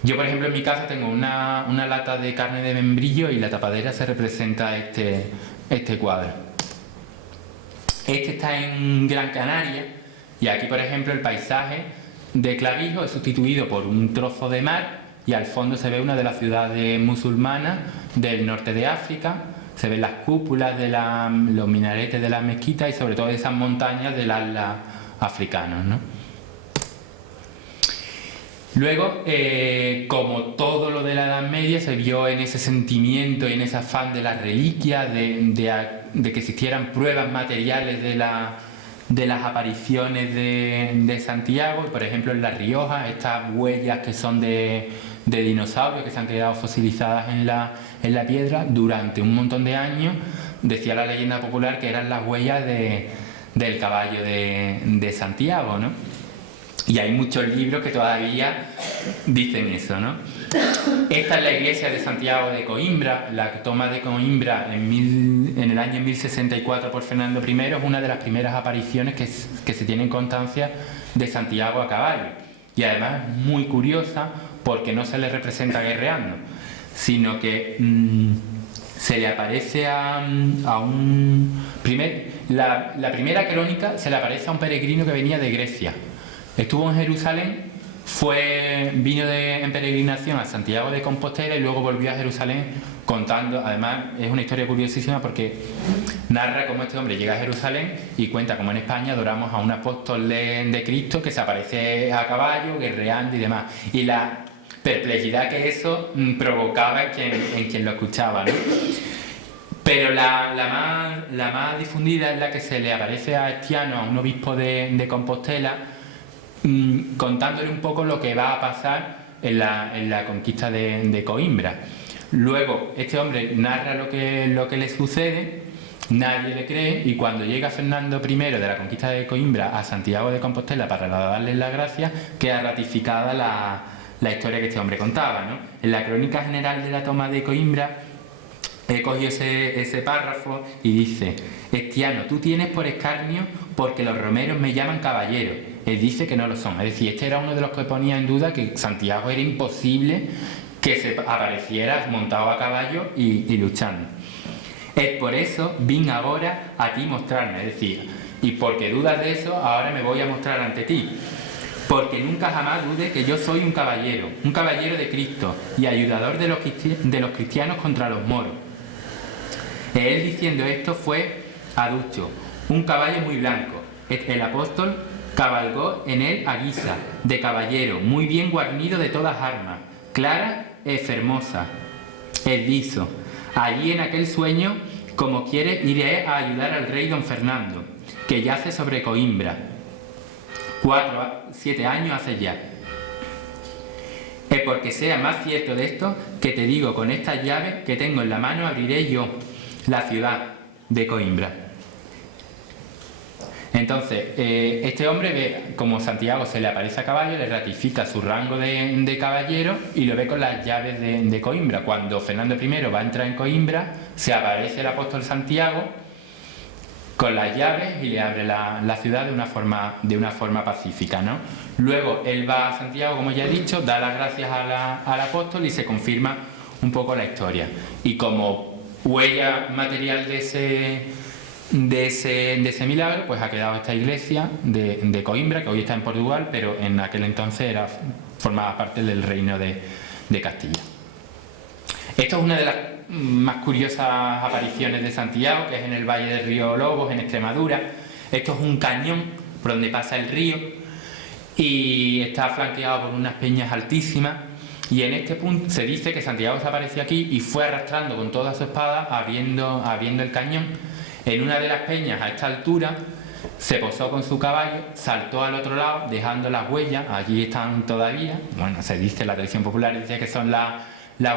Yo, por ejemplo, en mi casa tengo una lata de carne de membrillo y la tapadera se representa este cuadro. Este está en Gran Canaria y aquí, por ejemplo, el paisaje de Clavijo es sustituido por un trozo de mar y al fondo se ve una de las ciudades musulmanas del norte de África. Se ven las cúpulas de los minaretes de las mezquitas y sobre todo esas montañas del Atlas africanos, ¿no? Luego, como todo lo de la Edad Media, se vio en ese sentimiento y en ese afán de las reliquias, de que existieran pruebas materiales de las apariciones de Santiago. Y, por ejemplo, en La Rioja, estas huellas que son de dinosaurios que se han quedado fosilizadas en la piedra durante un montón de años, decía la leyenda popular que eran las huellas del caballo de Santiago, ¿no? Y hay muchos libros que todavía dicen eso, ¿no? Esta es la iglesia de Santiago de Coimbra. La toma de Coimbra en el año 1064 por Fernando I es una de las primeras apariciones que se tienen constancia de Santiago a caballo. Y además es muy curiosa porque no se le representa guerreando, sino que se le aparece a un... La primera crónica se le aparece a un peregrino que venía de Grecia. Estuvo en Jerusalén, vino en peregrinación a Santiago de Compostela y luego volvió a Jerusalén contando. Además, es una historia curiosísima porque narra cómo este hombre llega a Jerusalén y cuenta cómo en España adoramos a un apóstol de Cristo que se aparece a caballo, guerreando y demás. Y la perplejidad que eso provocaba en quien lo escuchaba, ¿no? Pero la más difundida es la que se le aparece a Estiano, a un obispo de Compostela, contándole un poco lo que va a pasar en la conquista de Coimbra. Luego este hombre narra lo que le sucede, nadie le cree, y cuando llega Fernando I de la conquista de Coimbra a Santiago de Compostela para darle las gracias, queda ratificada la historia que este hombre contaba, ¿no? En la crónica general de la toma de Coimbra he cogido ese párrafo y dice: Estiano, tú tienes por escarnio porque los romeros me llaman caballero. Él dice que no lo son. Es decir, este era uno de los que ponía en duda que Santiago era imposible que se apareciera montado a caballo y luchando. Es por eso vine ahora a ti mostrarme. Es decir, y porque dudas de eso, ahora me voy a mostrar ante ti. Porque nunca jamás dude que yo soy un caballero de Cristo y ayudador de los cristianos contra los moros. Él diciendo esto fue aducho, un caballo muy blanco. El apóstol cabalgó en él a guisa de caballero, muy bien guarnido de todas armas, clara e fermosa. Él dijo: allí en aquel sueño, como quiere, iré a ayudar al rey don Fernando, que yace sobre Coimbra. 7 años hace ya. Porque sea más cierto de esto, que te digo, con estas llaves que tengo en la mano abriré yo la ciudad de Coimbra. Entonces, este hombre ve como Santiago se le aparece a caballo, le ratifica su rango de caballero y lo ve con las llaves de Coimbra. Cuando Fernando I va a entrar en Coimbra, se aparece el apóstol Santiago con las llaves y le abre la ciudad de una forma pacífica, ¿no? Luego él va a Santiago, como ya he dicho, da las gracias al apóstol y se confirma un poco la historia. Y como huella material de ese milagro, pues ha quedado esta iglesia de Coimbra, que hoy está en Portugal, pero en aquel entonces formaba parte del reino de Castilla. Esto es una de las más curiosas apariciones de Santiago, que es en el Valle del Río Lobos, en Extremadura. Esto es un cañón por donde pasa el río y está flanqueado por unas peñas altísimas. Y en este punto se dice que Santiago se apareció aquí y fue arrastrando con toda su espada, abriendo el cañón. En una de las peñas, a esta altura, se posó con su caballo, saltó al otro lado, dejando las huellas, allí están todavía, bueno, se dice, la tradición popular dice que son las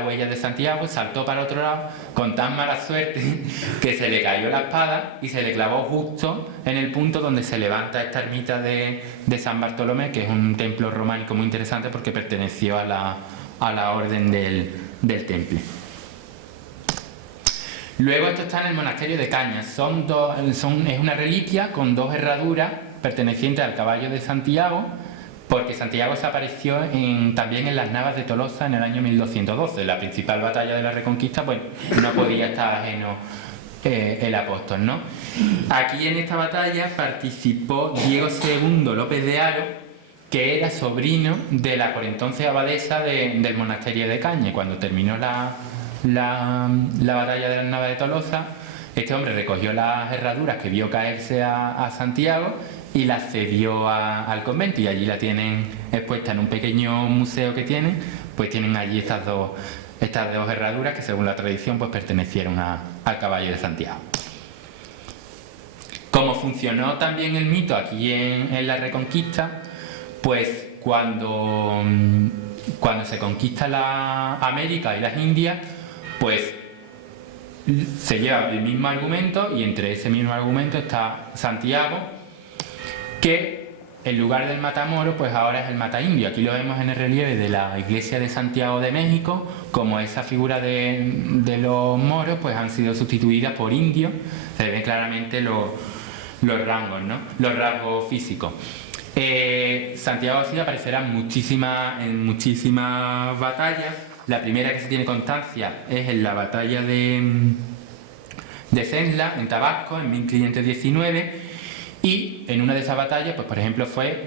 huellas de Santiago, saltó para el otro lado con tan mala suerte que se le cayó la espada y se le clavó justo en el punto donde se levanta esta ermita de San Bartolomé, que es un templo románico muy interesante porque perteneció a la orden del Temple. Luego esto está en el monasterio de Cañas, es una reliquia con 2 herraduras pertenecientes al caballo de Santiago, porque Santiago se apareció también en las Navas de Tolosa en el año 1212, la principal batalla de la Reconquista, pues no podía estar ajeno el apóstol, ¿no? Aquí en esta batalla participó Diego II López de Haro, que era sobrino de la por entonces abadesa del monasterio de Cañas. Cuando terminó la batalla de las Navas de Tolosa, este hombre recogió las herraduras que vio caerse a Santiago y las cedió al convento, y allí la tienen expuesta en un pequeño museo que tienen, pues tienen allí estas dos herraduras que según la tradición pues pertenecieron al caballo de Santiago. Como funcionó también el mito aquí en la Reconquista, pues cuando se conquista la América y las Indias, pues se lleva el mismo argumento, y entre ese mismo argumento está Santiago, que en lugar del matamoros pues ahora es el mataindio. Aquí lo vemos en el relieve de la iglesia de Santiago de México, como esa figura de los moros pues han sido sustituidas por indios. Se ven claramente los rangos, ¿no? Los rasgos físicos. Santiago sí aparecerá en muchísimas batallas. La primera que se tiene constancia es en la batalla de Sensla, en Tabasco, en 1519, y en una de esas batallas, pues por ejemplo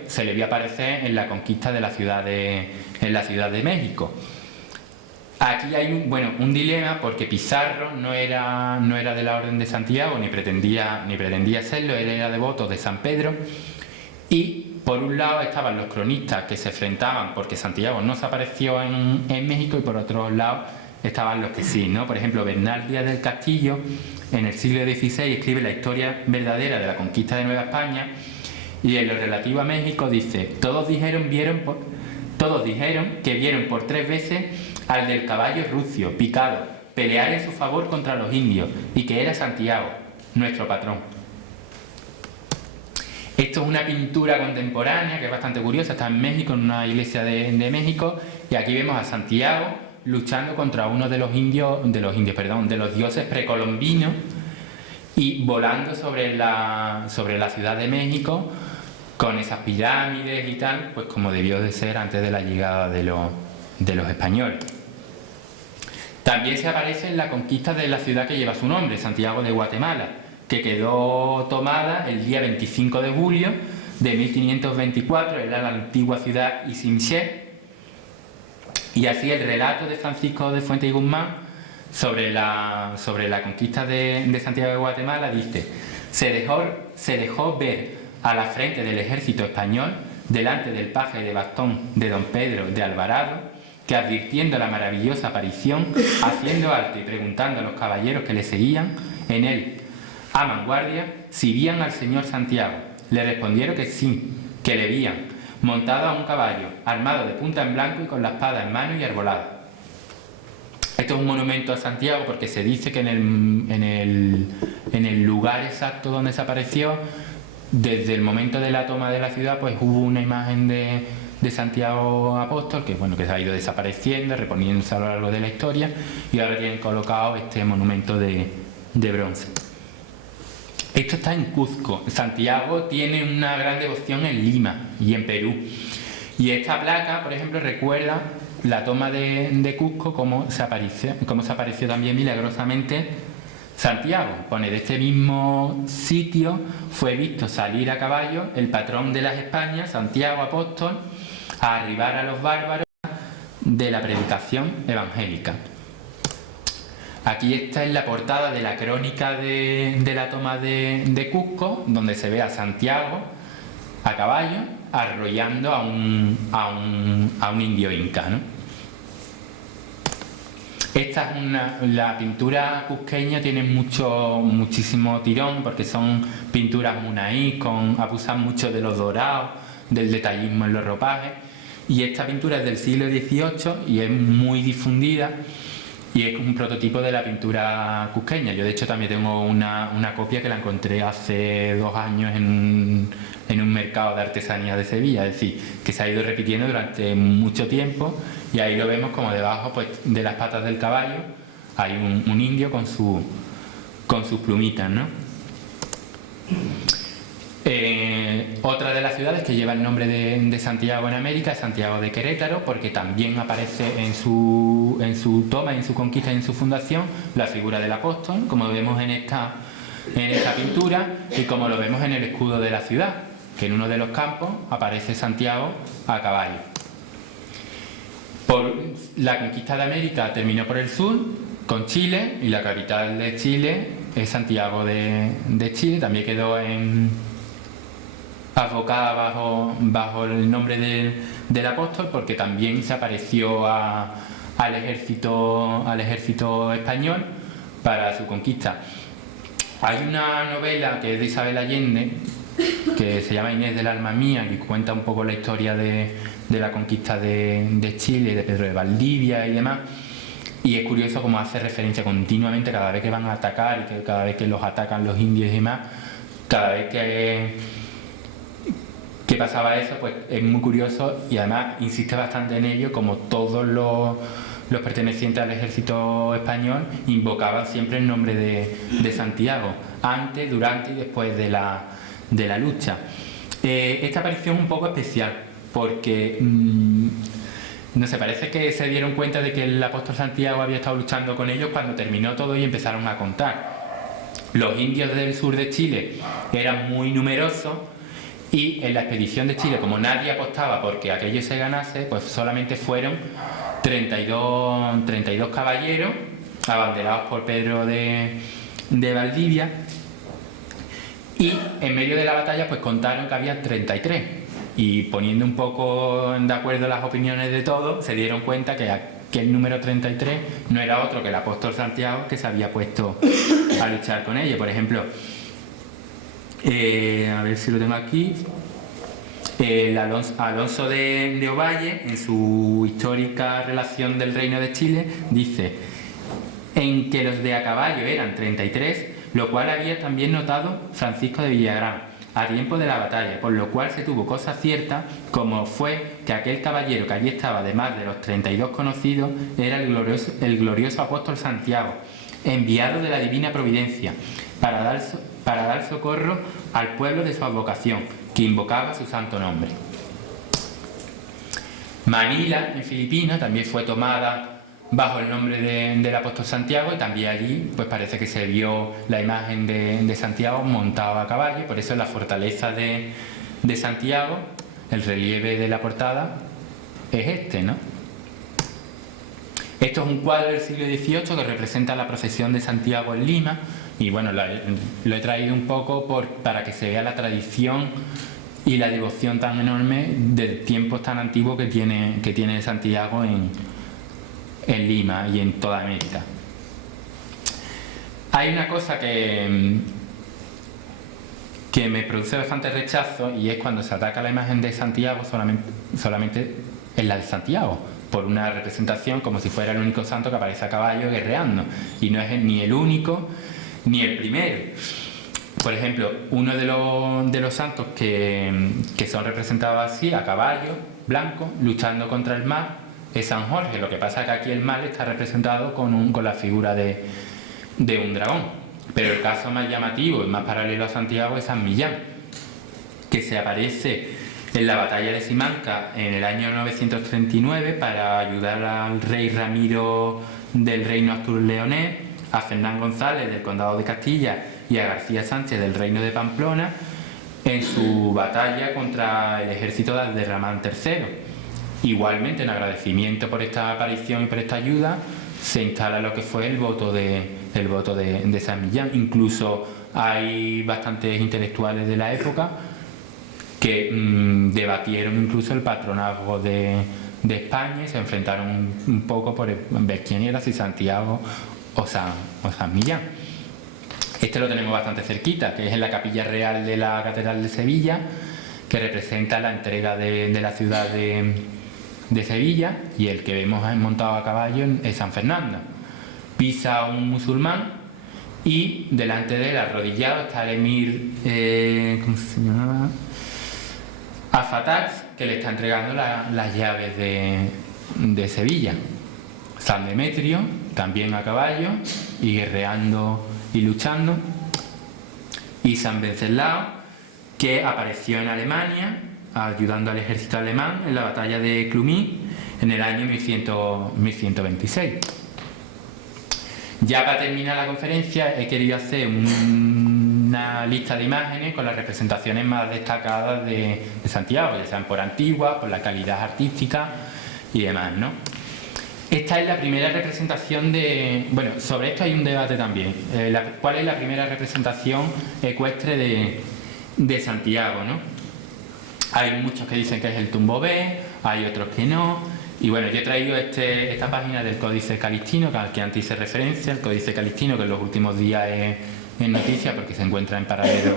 se le vio aparecer en la conquista de la Ciudad de México. Aquí hay un dilema, porque Pizarro no era de la Orden de Santiago, ni pretendía serlo, él era devoto de San Pedro, y por un lado estaban los cronistas que se enfrentaban porque Santiago no se apareció en México, y por otro lado estaban los que sí, ¿no? Por ejemplo, Bernal Díaz del Castillo en el siglo XVI escribe la historia verdadera de la conquista de Nueva España, y en lo relativo a México dice: todos dijeron que vieron por 3 veces al del caballo rucio, picado, pelear en su favor contra los indios, y que era Santiago, nuestro patrón. Esto es una pintura contemporánea que es bastante curiosa, está en México, en una iglesia de México, y aquí vemos a Santiago luchando contra uno de los dioses precolombinos, y volando sobre la Ciudad de México con esas pirámides y tal, pues como debió de ser antes de la llegada de los españoles. También se aparece en la conquista de la ciudad que lleva su nombre, Santiago de Guatemala, que quedó tomada el día 25 de julio de 1524, era la antigua ciudad Ixmiché. Y así el relato de Francisco de Fuentes y Guzmán sobre la conquista de Santiago de Guatemala dice: se dejó ver a la frente del ejército español, delante del paje de bastón de don Pedro de Alvarado, que advirtiendo la maravillosa aparición, haciendo alto y preguntando a los caballeros que le seguían en él a vanguardia si vían al señor Santiago. Le respondieron que sí, que le vían, montado a un caballo, armado de punta en blanco y con la espada en mano y arbolada. Esto es un monumento a Santiago porque se dice que en el lugar exacto donde se apareció, desde el momento de la toma de la ciudad, pues hubo una imagen de Santiago Apóstol que se ha ido desapareciendo, reponiéndose a lo largo de la historia, y ahora tienen colocado este monumento de bronce. Esto está en Cuzco. Santiago tiene una gran devoción en Lima y en Perú. Y esta placa, por ejemplo, recuerda la toma de Cuzco, cómo se apareció también milagrosamente Santiago. Pone: de este mismo sitio fue visto salir a caballo el patrón de las Españas, Santiago Apóstol, a arribar a los bárbaros de la predicación evangélica. Aquí esta es la portada de la crónica de la toma de Cusco, donde se ve a Santiago a caballo arrollando a un indio inca, ¿no? La pintura cusqueña tiene muchísimo tirón porque son pinturas munaí, abusan mucho de los dorados, del detallismo en los ropajes, y esta pintura es del siglo XVIII y es muy difundida y es un prototipo de la pintura cusqueña. Yo de hecho también tengo una copia que la encontré hace 2 años en un mercado de artesanía de Sevilla, es decir, que se ha ido repitiendo durante mucho tiempo, y ahí lo vemos como debajo, pues, de las patas del caballo hay un indio con sus plumitas, ¿no? Otra de las ciudades que lleva el nombre de Santiago en América es Santiago de Querétaro, porque también aparece en su toma, en su conquista y en su fundación la figura del apóstol, como vemos en esta pintura, y como lo vemos en el escudo de la ciudad, que en uno de los campos aparece Santiago a caballo. La conquista de América terminó por el sur, con Chile, y la capital de Chile es Santiago de Chile. También quedó advocada bajo el nombre del apóstol, porque también se apareció al ejército español para su conquista. Hay una novela que es de Isabel Allende, que se llama Inés del alma mía, que cuenta un poco la historia de la conquista de Chile, de Pedro de Valdivia y demás, y es curioso cómo hace referencia continuamente cada vez que van a atacar, y que cada vez que los atacan los indios y demás, cada vez que pasaba eso, pues es muy curioso, y además insiste bastante en ello, como todos los pertenecientes al ejército español invocaban siempre el nombre de Santiago, antes, durante y después de la lucha. Esta aparición es un poco especial, porque no sé, parece que se dieron cuenta de que el apóstol Santiago había estado luchando con ellos cuando terminó todo y empezaron a contar. Los indios del sur de Chile eran muy numerosos, y en la expedición de Chile, como nadie apostaba porque aquello se ganase, pues solamente fueron 32 caballeros abanderados por Pedro de Valdivia, y en medio de la batalla pues contaron que había 33, y poniendo un poco de acuerdo las opiniones de todos, se dieron cuenta que el número 33 no era otro que el apóstol Santiago, que se había puesto a luchar con ellos. Por ejemplo, a ver si lo tengo aquí, Alonso de Ovalle, en su histórica relación del Reino de Chile, dice en que los de a caballo eran 33, lo cual había también notado Francisco de Villagrán a tiempo de la batalla, por lo cual se tuvo cosa cierta, como fue que aquel caballero que allí estaba, además de los 32 conocidos, era el glorioso apóstol Santiago, enviado de la divina providencia, para dar socorro al pueblo de su advocación, que invocaba su santo nombre. Manila, en Filipinas, también fue tomada bajo el nombre del apóstol Santiago, y también allí pues parece que se vio la imagen de Santiago montado a caballo. Por eso en la fortaleza de Santiago, el relieve de la portada es este, ¿no? Esto es un cuadro del siglo XVIII que representa la procesión de Santiago en Lima, y bueno, lo he traído un poco para que se vea la tradición y la devoción tan enorme de tiempos tan antiguos que tiene Santiago en Lima y en toda América. Hay una cosa que me produce bastante rechazo, y es cuando se ataca la imagen de Santiago solamente en la de Santiago, por una representación como si fuera el único santo que aparece a caballo guerreando, y no es ni el único ni el primero. Por ejemplo, uno de los santos que son representados así, a caballo blanco, luchando contra el mal, es San Jorge. Lo que pasa es que aquí el mal está representado con la figura de un dragón. Pero el caso más llamativo y más paralelo a Santiago es San Millán, que se aparece en la batalla de Simancas en el año 939 para ayudar al rey Ramiro del reino Astur-Leonés, a Fernán González del condado de Castilla y a García Sánchez del reino de Pamplona en su batalla contra el ejército de Abderramán III. Igualmente, en agradecimiento por esta aparición y por esta ayuda, se instala lo que fue el voto de San Millán. Incluso hay bastantes intelectuales de la época que debatieron incluso el patronazgo de España y se enfrentaron un poco por ver quién era, si Santiago o San Millán. Este lo tenemos bastante cerquita, que es en la Capilla Real de la Catedral de Sevilla, que representa la entrega de la ciudad de Sevilla, y el que vemos montado a caballo es San Fernando. Pisa un musulmán y delante de él, arrodillado, está el emir ¿cómo se llamaba? Afatat, que le está entregando las llaves de Sevilla. San Demetrio, también a caballo y guerreando y luchando. Y San Venceslao, que apareció en Alemania ayudando al ejército alemán en la batalla de Cluny en el año 1126. Ya para terminar la conferencia he querido hacer una lista de imágenes con las representaciones más destacadas de Santiago, ya sean por antigua, por la calidad artística y demás, ¿no? Esta es la primera representación de... Bueno, sobre esto hay un debate también. ¿Cuál es la primera representación ecuestre de Santiago, ¿no? Hay muchos que dicen que es el Tumbo B, hay otros que no. Y bueno, yo he traído esta página del Códice Calixtino, al que antes hice referencia, el Códice Calixtino, que en los últimos días es noticia porque se encuentra en paradero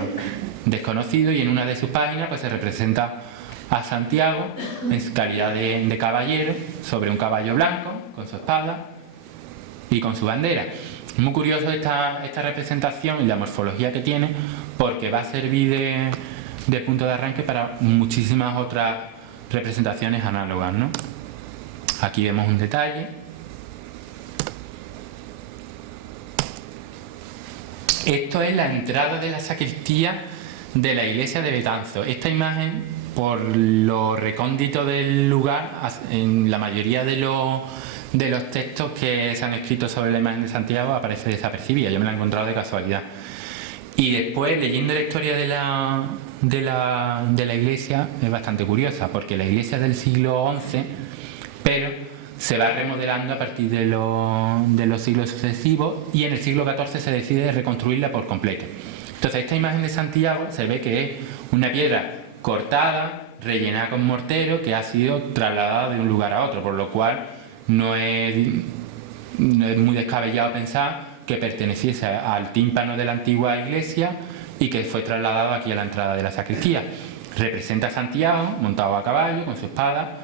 desconocido, y en una de sus páginas pues se representa a Santiago en su calidad de caballero sobre un caballo blanco, con su espada y con su bandera. Es muy curioso esta representación y la morfología que tiene, porque va a servir de punto de arranque para muchísimas otras representaciones análogas, ¿no? Aquí vemos un detalle. Esto es la entrada de la sacristía de la iglesia de Betanzos. Esta imagen, por lo recóndito del lugar, en la mayoría de los textos que se han escrito sobre la imagen de Santiago aparece desapercibida. Yo me la he encontrado de casualidad. Y después, leyendo la historia de la iglesia, es bastante curiosa, porque la iglesia es del siglo XI, pero se va remodelando a partir de los siglos sucesivos, y en el siglo XIV se decide reconstruirla por completo. Entonces, esta imagen de Santiago se ve que es una piedra cortada, rellenada con mortero, que ha sido trasladada de un lugar a otro, por lo cual no es muy descabellado pensar que perteneciese al tímpano de la antigua iglesia y que fue trasladado aquí a la entrada de la sacristía. Representa a Santiago montado a caballo, con su espada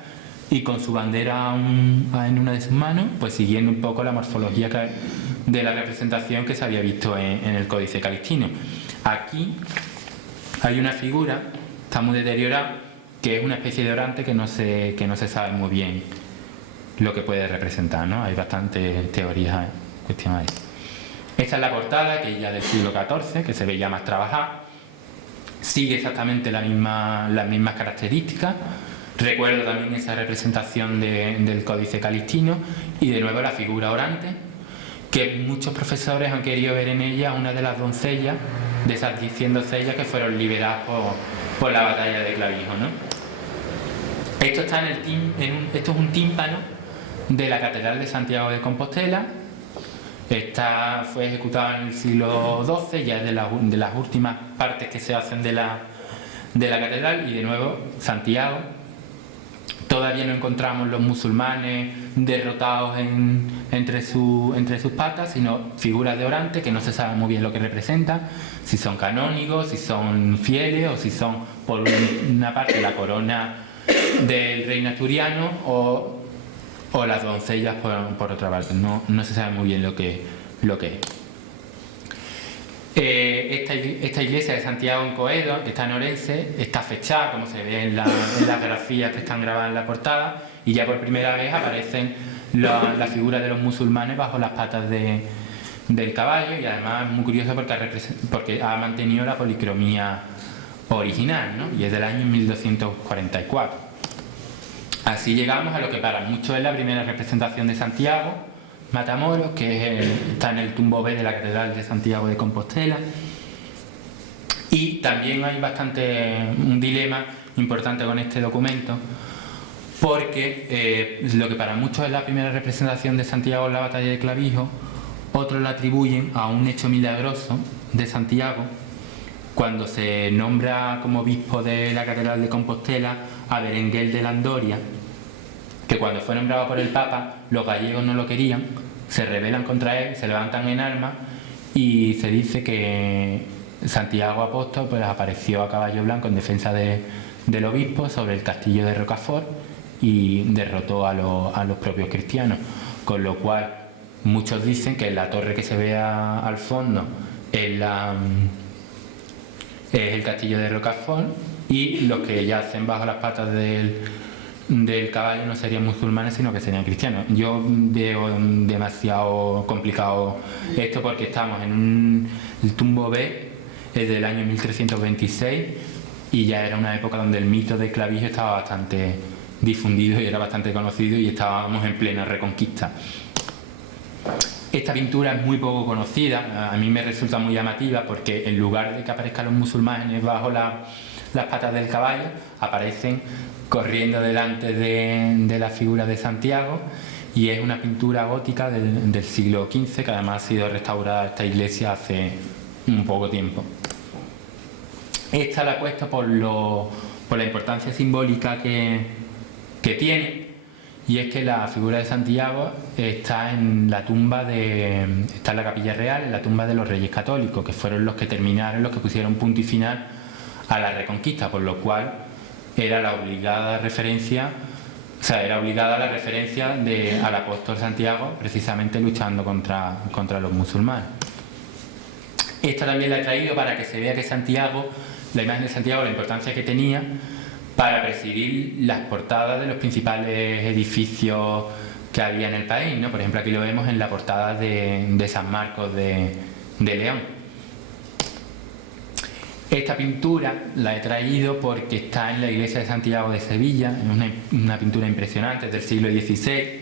y con su bandera en una de sus manos, pues siguiendo un poco la morfología de la representación que se había visto en el Códice Calixtino. Aquí hay una figura, está muy deteriorada, que es una especie de orante que no se sabe muy bien lo que puede representar, ¿no? Hay bastantes teorías en cuestión a eso. Esta es la portada, que es ya del siglo XIV, que se ve ya más trabajada. Sigue exactamente las mismas características. Recuerdo también esa representación del Códice Calixtino, y de nuevo la figura orante, que muchos profesores han querido ver en ella una de las doncellas, de esas 100 doncellas que fueron liberadas por la batalla de Clavijo, ¿no? Esto esto es un tímpano de la Catedral de Santiago de Compostela. Esta fue ejecutada en el siglo XII, ya es de las últimas partes que se hacen de la catedral. Y de nuevo, Santiago. Todavía no encontramos los musulmanes derrotados entre sus patas, sino figuras de orante que no se sabe muy bien lo que representan, si son canónigos, si son fieles, o si son por una parte la corona del reino asturiano o las doncellas por otra parte. No se sabe muy bien lo que es. Esta iglesia de Santiago en Coedo, que está en Orense, está fechada, como se ve en las grafías que están grabadas en la portada, y ya por primera vez aparecen las figuras de los musulmanes bajo las patas del caballo, y además es muy curioso porque ha mantenido la policromía original, ¿no? Y es del año 1244. Así llegamos a lo que para muchos es la primera representación de Santiago, Matamoros, que está en el Tumbo B de la Catedral de Santiago de Compostela. Y también hay un dilema importante con este documento, porque lo que para muchos es la primera representación de Santiago en la batalla de Clavijo, otros la atribuyen a un hecho milagroso de Santiago cuando se nombra como obispo de la Catedral de Compostela a Berenguel de Landoria, que cuando fue nombrado por el Papa los gallegos no lo querían, se rebelan contra él, se levantan en armas y se dice que Santiago Apóstol pues apareció a caballo blanco en defensa del obispo sobre el castillo de Rocafort y derrotó a los propios cristianos, con lo cual muchos dicen que la torre que se ve al fondo es el castillo de Rocafort y los que yacen bajo las patas del caballo no serían musulmanes sino que serían cristianos. Yo veo demasiado complicado esto porque estamos en el tumbo B, es del año 1326 y ya era una época donde el mito de Clavijo estaba bastante difundido y era bastante conocido y estábamos en plena reconquista. Esta pintura es muy poco conocida, a mí me resulta muy llamativa porque en lugar de que aparezcan los musulmanes bajo las patas del caballo, aparecen corriendo delante de la figura de Santiago y es una pintura gótica del siglo XV que además ha sido restaurada esta iglesia hace un poco tiempo. Esta la he puesto por la importancia simbólica que tiene, y es que la figura de Santiago está en la Capilla Real, en la tumba de los Reyes Católicos, que fueron los que terminaron, los que pusieron punto y final a la Reconquista, por lo cual era la obligada referencia, era obligada la referencia al apóstol Santiago, precisamente luchando contra los musulmanes. Esta también la he traído para que se vea que Santiago, la imagen de Santiago, la importancia que tenía para presidir las portadas de los principales edificios que había en el país, ¿no? Por ejemplo, aquí lo vemos en la portada de San Marcos de León. Esta pintura la he traído porque está en la iglesia de Santiago de Sevilla, es una pintura impresionante, es del siglo XVI.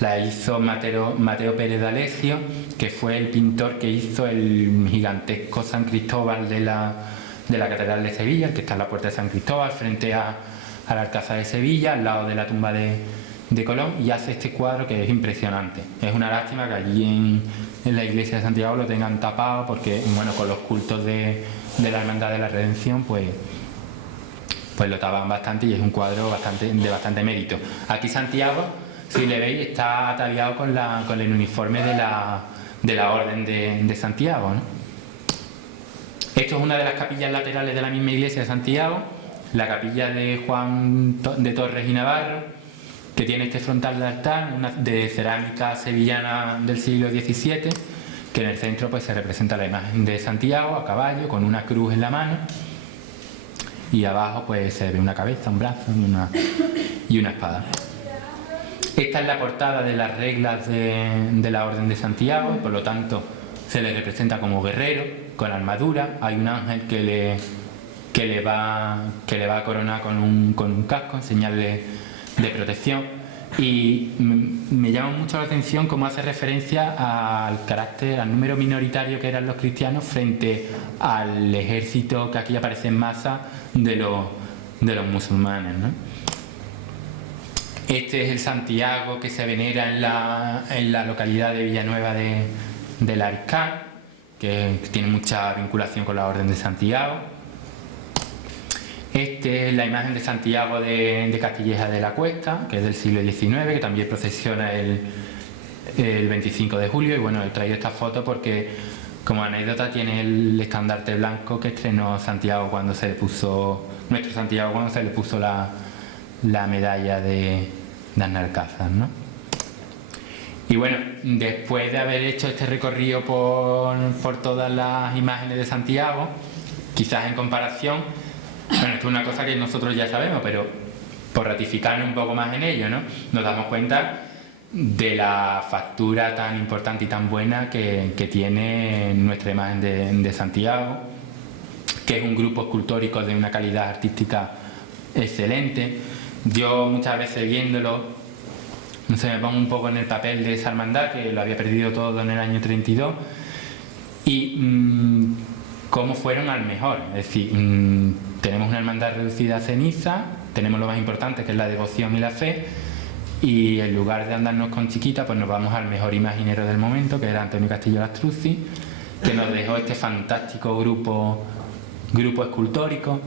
La hizo Mateo Pérez de Alessio, que fue el pintor que hizo el gigantesco San Cristóbal de la Catedral de Sevilla, el que está en la puerta de San Cristóbal, frente al Alcázar de Sevilla, al lado de la tumba de Colón, y hace este cuadro que es impresionante. Es una lástima que allí en la iglesia de Santiago lo tengan tapado, porque bueno, con los cultos de la Hermandad de la Redención, pues lo tapan bastante y es un cuadro de bastante mérito. Aquí Santiago, si le veis, está ataviado con el uniforme de la Orden de Santiago, ¿no? Esto es una de las capillas laterales de la misma iglesia de Santiago, la capilla de Juan de Torres y Navarro, que tiene este frontal de altar de cerámica sevillana del siglo XVII, que en el centro pues se representa la imagen de Santiago a caballo con una cruz en la mano y abajo pues se ve una cabeza, un brazo y una espada. Esta es la portada de las reglas de la Orden de Santiago, por lo tanto se le representa como guerrero, con armadura. Hay un ángel que le va a coronar con un casco en señal de protección. Y me llama mucho la atención cómo hace referencia al número minoritario que eran los cristianos frente al ejército que aquí aparece en masa de los musulmanes, ¿no? Este es el Santiago que se venera en la localidad de Villanueva del Ariscal, que tiene mucha vinculación con la Orden de Santiago. Este es la imagen de Santiago de Castilleja de la Cuesta, que es del siglo XIX, que también procesiona el 25 de julio. Y bueno, he traído esta foto porque como anécdota tiene el estandarte blanco que estrenó Santiago cuando se le puso, nuestro Santiago cuando se le puso la medalla de Alcázar, ¿no? Y bueno, después de haber hecho este recorrido por todas las imágenes de Santiago, quizás en comparación, bueno, esto es una cosa que nosotros ya sabemos, pero por ratificarnos un poco más en ello, ¿no? Nos damos cuenta de la factura tan importante y tan buena que tiene nuestra imagen de Santiago, que es un grupo escultórico de una calidad artística excelente. Yo muchas veces viéndolo, no sé, me pongo un poco en el papel de esa hermandad, que lo había perdido todo en el año 32, y cómo fueron al mejor. Es decir, tenemos una hermandad reducida a ceniza, tenemos lo más importante, que es la devoción y la fe, y en lugar de andarnos con chiquita, pues nos vamos al mejor imaginero del momento, que era Antonio Castillo Lastruzzi, que nos dejó este fantástico grupo escultórico.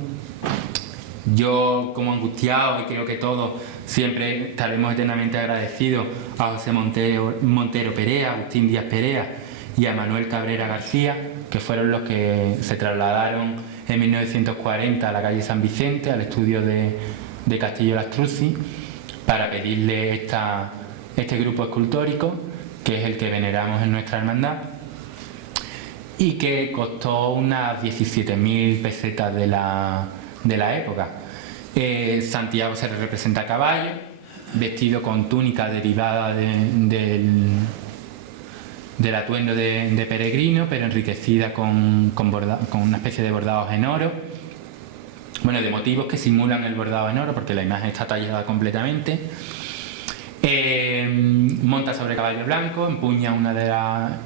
Yo, como angustiado, y creo que todos siempre estaremos eternamente agradecidos a José Montero Perea, Agustín Díaz Perea y a Manuel Cabrera García, que fueron los que se trasladaron en 1940 a la calle San Vicente, al estudio de Castillo Lastruzzi, para pedirle este grupo escultórico, que es el que veneramos en nuestra hermandad, y que costó unas 17.000 pesetas de la época. Santiago se le representa a caballo, vestido con túnica derivada del atuendo de peregrino, pero enriquecida con una especie de bordados en oro, bueno, de motivos que simulan el bordado en oro, porque la imagen está tallada completamente. Monta sobre caballo blanco, empuña una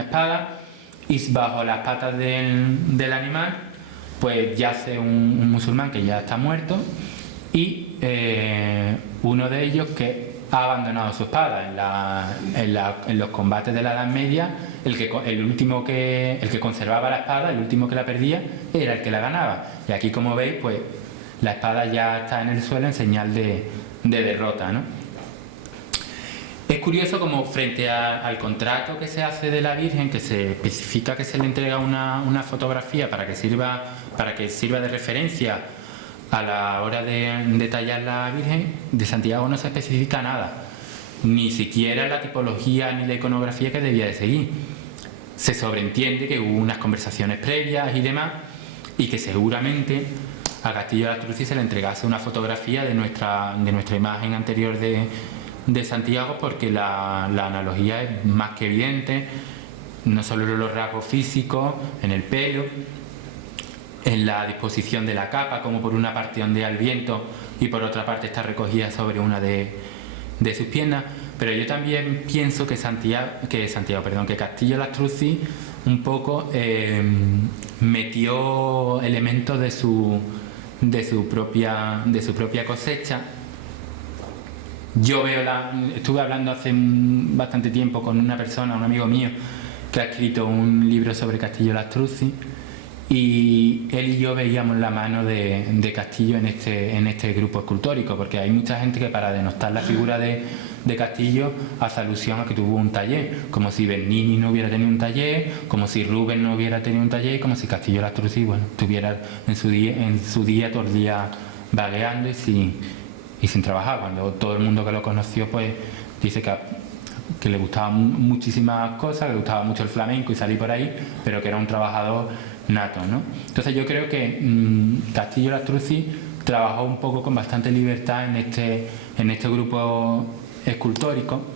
espada, y bajo las patas del animal pues yace un musulmán que ya está muerto, y uno de ellos que ha abandonado su espada en los combates de la Edad Media. El que conservaba la espada, el último que la perdía, era el que la ganaba. Y aquí, como veis, pues la espada ya está en el suelo en señal de derrota, ¿no? Es curioso como frente al contrato que se hace de la Virgen, que se especifica que se le entrega una fotografía para que sirva de referencia a la hora de tallar la Virgen, de Santiago no se especifica nada, ni siquiera la tipología ni la iconografía que debía de seguir. Se sobreentiende que hubo unas conversaciones previas y demás, y que seguramente a Castillo Lastruzzi se le entregase una fotografía de nuestra imagen anterior de Santiago, porque la analogía es más que evidente, no solo en los rasgos físicos, en el pelo, en la disposición de la capa, como por una parte ondea el viento y por otra parte está recogida sobre una de sus piernas. Pero yo también pienso que Castillo Lastruzzi un poco metió elementos de su propia cosecha. Estuve hablando hace bastante tiempo con una persona, un amigo mío, que ha escrito un libro sobre Castillo Lastruzzi, y él y yo veíamos la mano de Castillo en este grupo escultórico, porque hay mucha gente que, para denostar la figura de Castillo, hace alusión a que tuvo un taller, como si Bernini no hubiera tenido un taller, como si Rubens no hubiera tenido un taller, como si Castillo Lastruzzi, bueno, estuviera en su día todo el día vagueando y sin trabajar, cuando todo el mundo que lo conoció pues dice que le gustaban muchísimas cosas, que le gustaba mucho el flamenco y salir por ahí, pero que era un trabajador nato, ¿no? Entonces yo creo que Castillo Lastruzzi trabajó un poco con bastante libertad en este grupo escultórico.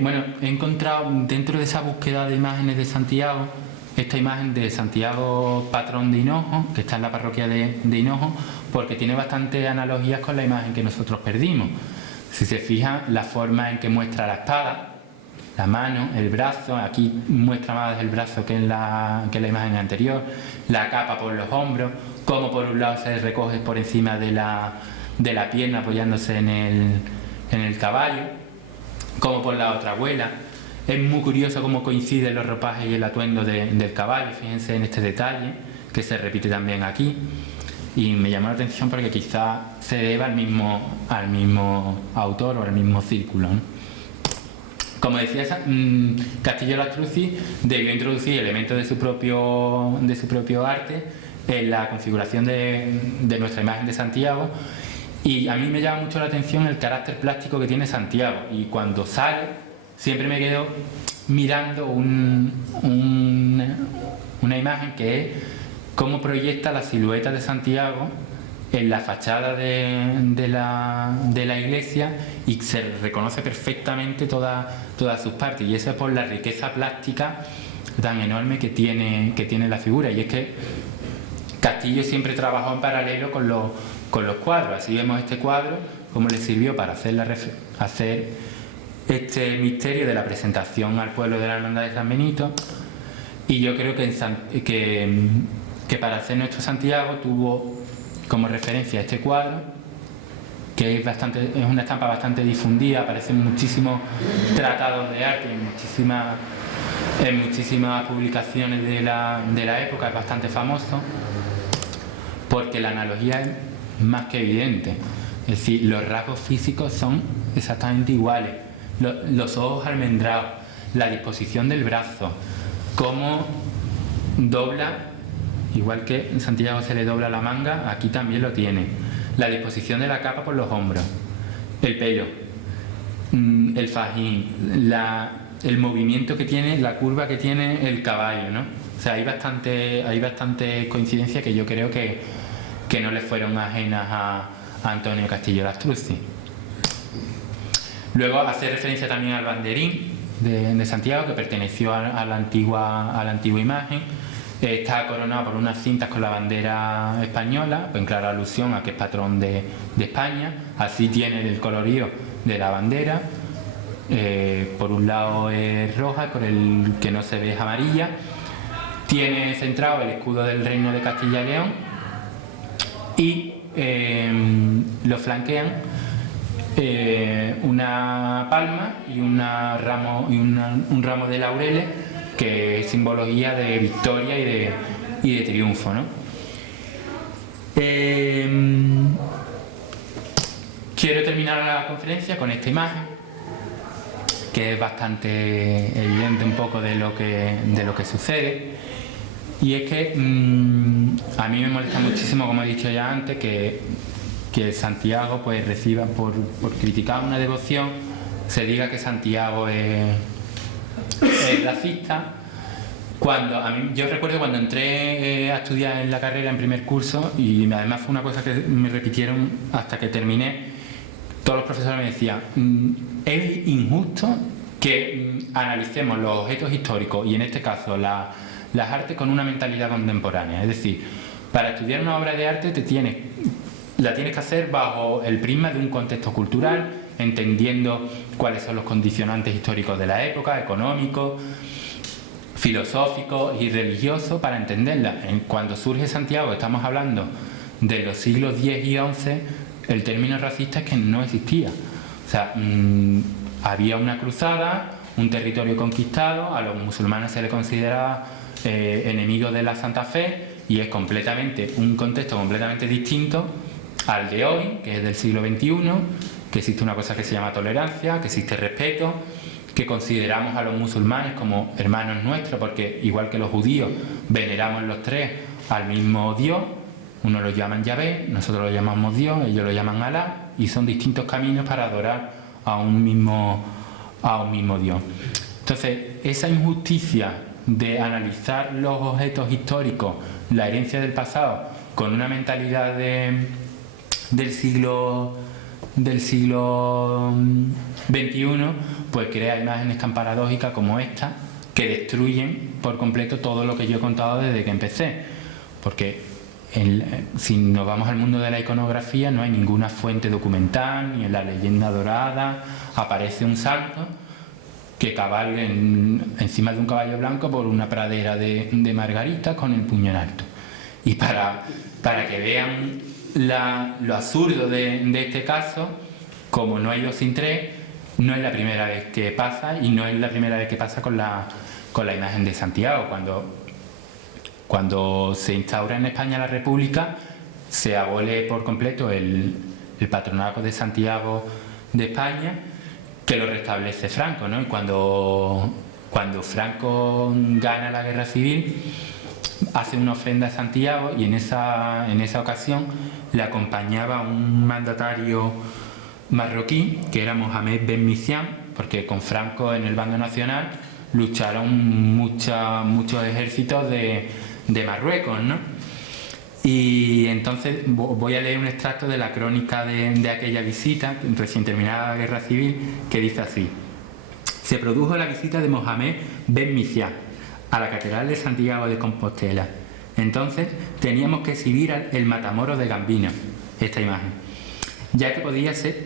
Bueno, he encontrado dentro de esa búsqueda de imágenes de Santiago esta imagen de Santiago, patrón de Hinojo, que está en la parroquia de Hinojo, porque tiene bastantes analogías con la imagen que nosotros perdimos. Si se fijan, la forma en que muestra la espada, la mano, el brazo, aquí muestra más el brazo que en la imagen anterior, la capa por los hombros, cómo por un lado se recoge por encima de la pierna apoyándose en el caballo, como por la otra vuela. Es muy curioso cómo coinciden los ropajes y el atuendo del caballo, fíjense en este detalle, que se repite también aquí. Y me llamó la atención porque quizá se deba al mismo autor o al mismo círculo, ¿no? Como decía, Castillo Lastruzzi debió introducir elementos de su propio arte en la configuración de nuestra imagen de Santiago, y a mí me llama mucho la atención el carácter plástico que tiene Santiago, y cuando sale siempre me quedo mirando una imagen que es cómo proyecta la silueta de Santiago en la fachada de la iglesia, y se reconoce perfectamente todas sus partes, y eso es por la riqueza plástica tan enorme que tiene la figura. Y es que Castillo siempre trabajó en paralelo con los cuadros. Así vemos este cuadro, cómo le sirvió para hacer este misterio de la presentación al pueblo de la Hermandad de San Benito. Y yo creo que para hacer nuestro Santiago tuvo como referencia este cuadro, que es una estampa bastante difundida, aparecen muchísimos tratados de arte en muchísimas publicaciones de la época, es bastante famoso, porque la analogía es más que evidente. Es decir, los rasgos físicos son exactamente iguales. Los ojos almendrados, la disposición del brazo, cómo dobla, igual que en Santiago se le dobla la manga, aquí también lo tiene. La disposición de la capa por los hombros, el pelo, el fajín, el movimiento que tiene, la curva que tiene el caballo, ¿no? O sea, hay bastante coincidencia que yo creo que no le fueron ajenas a Antonio Castillo Lastruzzi. Luego hace referencia también al banderín de Santiago, que perteneció a la antigua imagen. Está coronado por unas cintas con la bandera española, en clara alusión a que es patrón de España. Así tiene el colorido de la bandera. Por un lado es roja, por el que no se ve es amarilla. Tiene centrado el escudo del Reino de Castilla y León y lo flanquean una palma y un ramo de laureles, que es simbología de victoria y de triunfo, ¿no? Quiero terminar la conferencia con esta imagen, que es bastante evidente un poco de lo que sucede, y es que a mí me molesta muchísimo, como he dicho ya antes, que Santiago pues reciba por criticar una devoción, se diga que Santiago es racista. Yo recuerdo cuando entré a estudiar en la carrera en primer curso, y además fue una cosa que me repitieron hasta que terminé, todos los profesores me decían, es injusto que analicemos los objetos históricos y en este caso las artes con una mentalidad contemporánea. Es decir, para estudiar una obra de arte la tienes que hacer bajo el prisma de un contexto cultural, entendiendo cuáles son los condicionantes históricos de la época, económicos, filosóficos y religiosos, para entenderla. Cuando surge Santiago, estamos hablando de los siglos X y XI, el término racista es que no existía. O sea, había una cruzada, un territorio conquistado, a los musulmanes se les consideraba enemigos de la Santa Fe, y es un contexto completamente distinto al de hoy, que es del siglo XXI, que existe una cosa que se llama tolerancia, que existe respeto, que consideramos a los musulmanes como hermanos nuestros, porque igual que los judíos veneramos los tres al mismo Dios. Uno lo llaman Yahvé, nosotros lo llamamos Dios, ellos lo llaman Alá, y son distintos caminos para adorar a un mismo Dios. Entonces, esa injusticia de analizar los objetos históricos, la herencia del pasado, con una mentalidad del siglo XXI, pues crea imágenes tan paradójicas como esta, que destruyen por completo todo lo que yo he contado desde que empecé. Porque si nos vamos al mundo de la iconografía, no hay ninguna fuente documental, ni en la leyenda dorada aparece un santo que cabalga encima de un caballo blanco por una pradera de margaritas con el puño en alto. Y para que vean lo absurdo de este caso, como no hay 2 sin 3, no es la primera vez que pasa, y no es la primera vez que pasa con la imagen de Santiago. Cuando se instaura en España la República, se abole por completo el patronato de Santiago de España, que lo restablece Franco, ¿no? Y cuando Franco gana la guerra civil, hace una ofrenda a Santiago, y en esa ocasión le acompañaba un mandatario marroquí, que era Mohamed Ben Misian, porque con Franco en el bando nacional lucharon muchos ejércitos de Marruecos, ¿no? Y entonces voy a leer un extracto de la crónica de aquella visita, recién terminada la guerra civil, que dice así: se produjo la visita de Mohamed Ben Misian a la catedral de Santiago de Compostela. Entonces teníamos que exhibir el Matamoros de Gambino, esta imagen, ya que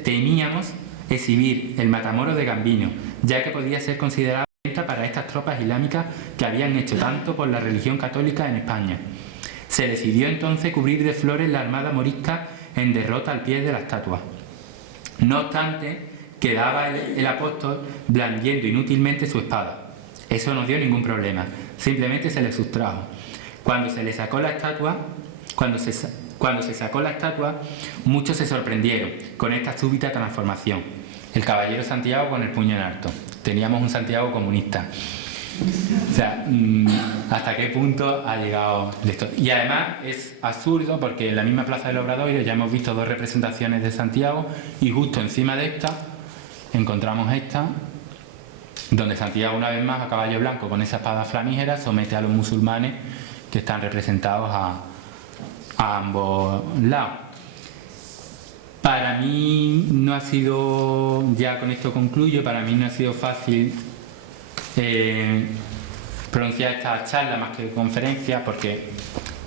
teníamos exhibir el Matamoros de Gambino, ya que podía ser considerado para estas tropas islámicas que habían hecho tanto por la religión católica en España. Se decidió entonces cubrir de flores la armada morisca en derrota al pie de la estatua. No obstante, quedaba el apóstol blandiendo inútilmente su espada. Eso no dio ningún problema, simplemente se le sustrajo. Cuando se sacó la estatua, muchos se sorprendieron con esta súbita transformación. El caballero Santiago con el puño en alto. Teníamos un Santiago comunista. O sea, ¿hasta qué punto ha llegado esto? Y además es absurdo porque en la misma Plaza del Obradoiro ya hemos visto 2 representaciones de Santiago y justo encima de esta encontramos esta, donde Santiago una vez más a caballo blanco con esa espada flamígera somete a los musulmanes que están representados a ambos lados. Para mí no ha sido, ya con esto concluyo, para mí no ha sido fácil pronunciar esta charla más que conferencia porque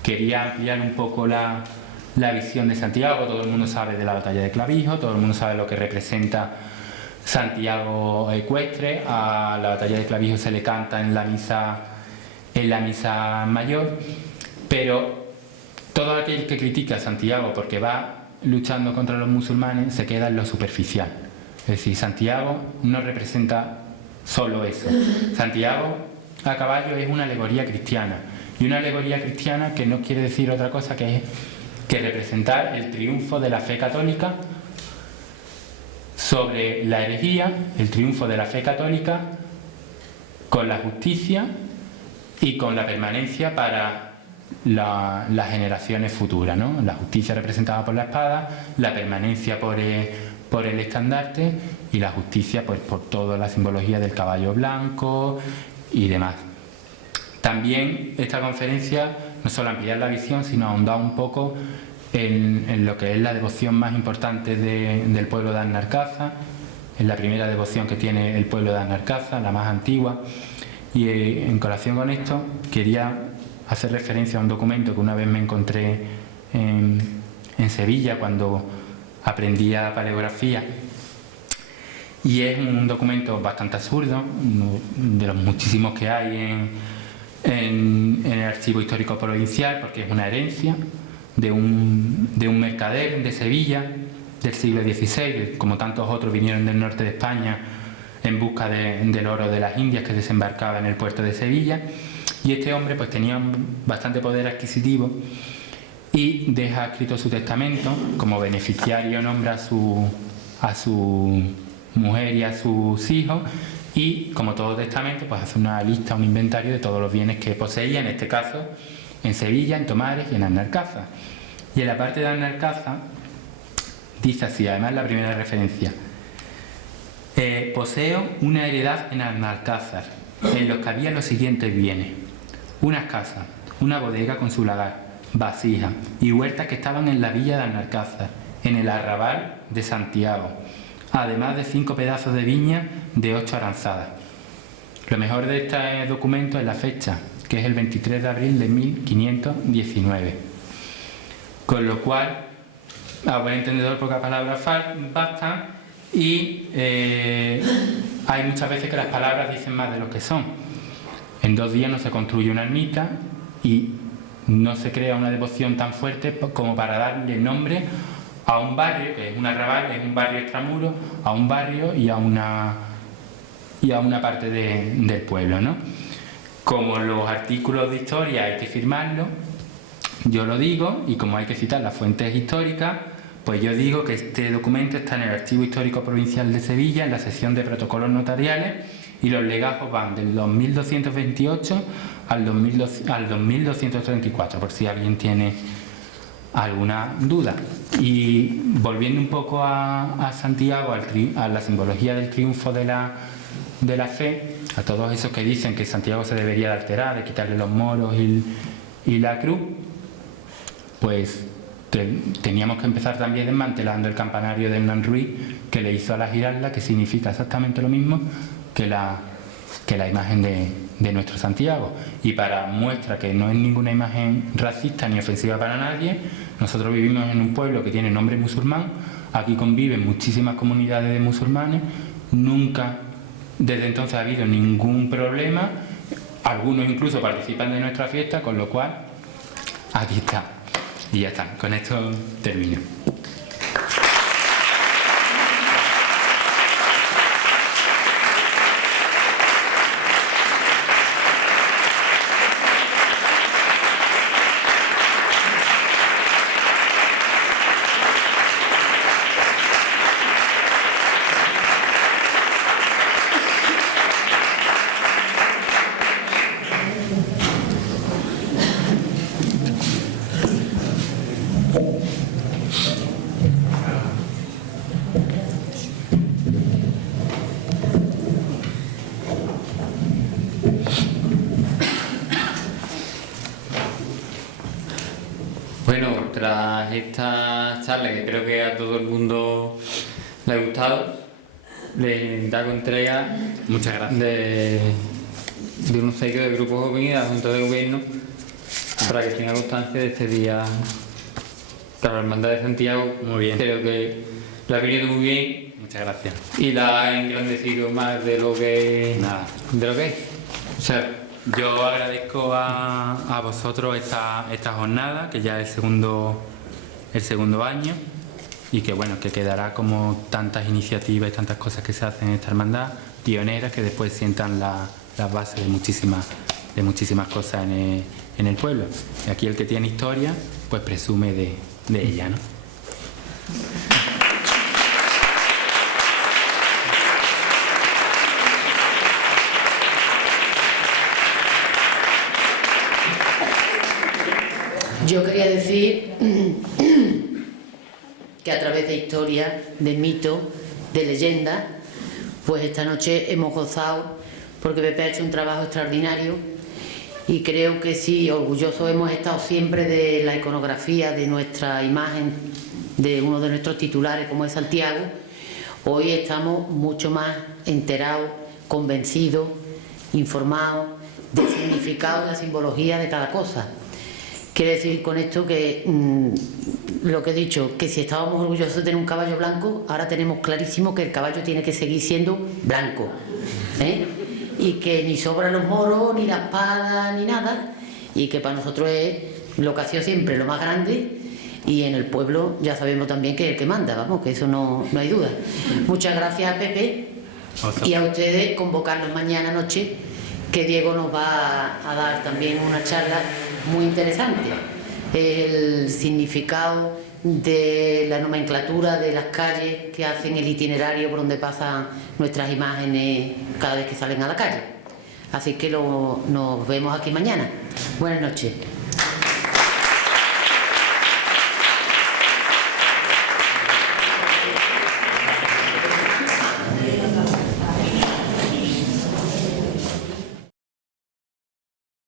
quería ampliar un poco la visión de Santiago. Todo el mundo sabe de la batalla de Clavijo, todo el mundo sabe lo que representa Santiago ecuestre. A la batalla de Clavijo se le canta en la misa mayor, pero todo aquel que critica a Santiago porque va luchando contra los musulmanes se queda en lo superficial. Es decir, Santiago no representa solo eso. Santiago a caballo es una alegoría cristiana, y una alegoría cristiana que no quiere decir otra cosa que representar el triunfo de la fe católica sobre la herejía, el triunfo de la fe católica con la justicia y con la permanencia para las generaciones futuras, ¿no? La justicia representada por la espada, la permanencia por el estandarte y la justicia pues por toda la simbología del caballo blanco y demás. También esta conferencia no solo ampliar la visión, sino ahondar un poco en lo que es la devoción más importante del pueblo de Arnarcaza. Es la primera devoción que tiene el pueblo de Arnarcaza, la más antigua, y en colación con esto quería hacer referencia a un documento que una vez me encontré en Sevilla cuando aprendía paleografía, y es un documento bastante absurdo, de los muchísimos que hay en el Archivo Histórico Provincial, porque es una herencia de un mercader de Sevilla del siglo XVI, que como tantos otros vinieron del norte de España en busca del oro de las Indias que desembarcaba en el puerto de Sevilla. Y este hombre pues tenía bastante poder adquisitivo y deja escrito su testamento. Como beneficiario nombra a su mujer y a sus hijos, y como todo testamento pues hace una lista, un inventario de todos los bienes que poseía, en este caso en Sevilla, en Tomares y en Arnarcaza. Y en la parte de Arnarcaza dice así, además la primera referencia: poseo una heredad en Arnalcázar, en los que había los siguientes bienes: unas casas, una bodega con su lagar, vasijas y huertas que estaban en la villa de Arnalcázar, en el arrabal de Santiago, además de 5 pedazos de viña de 8 aranzadas. Lo mejor de este documento es la fecha, que es el 23 de abril de 1519. Con lo cual, a buen entendedor, pocas palabras bastan, y hay muchas veces que las palabras dicen más de lo que son. En 2 días no se construye una ermita y no se crea una devoción tan fuerte como para darle nombre a un barrio, que es un arrabal, es un barrio extramuro, a un barrio y a una parte del pueblo, ¿no? Como los artículos de historia hay que firmarlos, yo lo digo, y como hay que citar las fuentes históricas, pues yo digo que este documento está en el Archivo Histórico Provincial de Sevilla, en la sección de protocolos notariales, y los legajos van del 2228 al 2234, por si alguien tiene alguna duda. Y volviendo un poco a Santiago, a la simbología del triunfo de la fe, a todos esos que dicen que Santiago se debería de alterar, de quitarle los moros y la cruz, pues teníamos que empezar también desmantelando el campanario de Hernán Ruiz, que le hizo a la Giralda, que significa exactamente lo mismo que la imagen de nuestro Santiago. Y para muestra que no es ninguna imagen racista ni ofensiva para nadie, nosotros vivimos en un pueblo que tiene nombre musulmán, aquí conviven muchísimas comunidades de musulmanes, nunca desde entonces ha habido ningún problema, algunos incluso participan de nuestra fiesta, con lo cual Aquí está. Y ya está. Con esto termino. Bueno, tras esta charla que creo que a todo el mundo le ha gustado, le hago entrega Muchas gracias. de un obsequio del Grupo Joven y de la Junta de Gobierno para que tenga constancia de este día para la Hermandad de Santiago. Muy bien. Creo que le ha venido muy bien Muchas gracias. y la ha engrandecido más de lo que, Nada. de lo que es. O sea, Yo agradezco a vosotros esta jornada, que ya es el segundo año, y que bueno, que quedará como tantas iniciativas y tantas cosas que se hacen en esta hermandad, pioneras, que después sientan las bases de muchísimas cosas en el pueblo. Y aquí el que tiene historia, pues presume de ella, ¿no? Yo quería decir que a través de historia, de mito, de leyenda, pues esta noche hemos gozado porque Pepe ha hecho un trabajo extraordinario y creo que sí, orgullosos hemos estado siempre de la iconografía, de nuestra imagen, de uno de nuestros titulares como es Santiago. Hoy estamos mucho más enterados, convencidos, informados del significado y la simbología de cada cosa. Quiero decir con esto que lo que he dicho, que si estábamos orgullosos de tener un caballo blanco, ahora tenemos clarísimo que el caballo tiene que seguir siendo blanco, ¿eh? Y que ni sobran los moros, ni la espada, ni nada, y que para nosotros es lo que ha sido siempre lo más grande, y en el pueblo ya sabemos también que es el que manda, vamos, que eso no hay duda. Muchas gracias a Pepe y a ustedes, convocarlos mañana noche, que Diego nos va a dar también una charla muy interesante, el significado de la nomenclatura de las calles que hacen el itinerario por donde pasan nuestras imágenes cada vez que salen a la calle. Así que nos vemos aquí mañana. Buenas noches.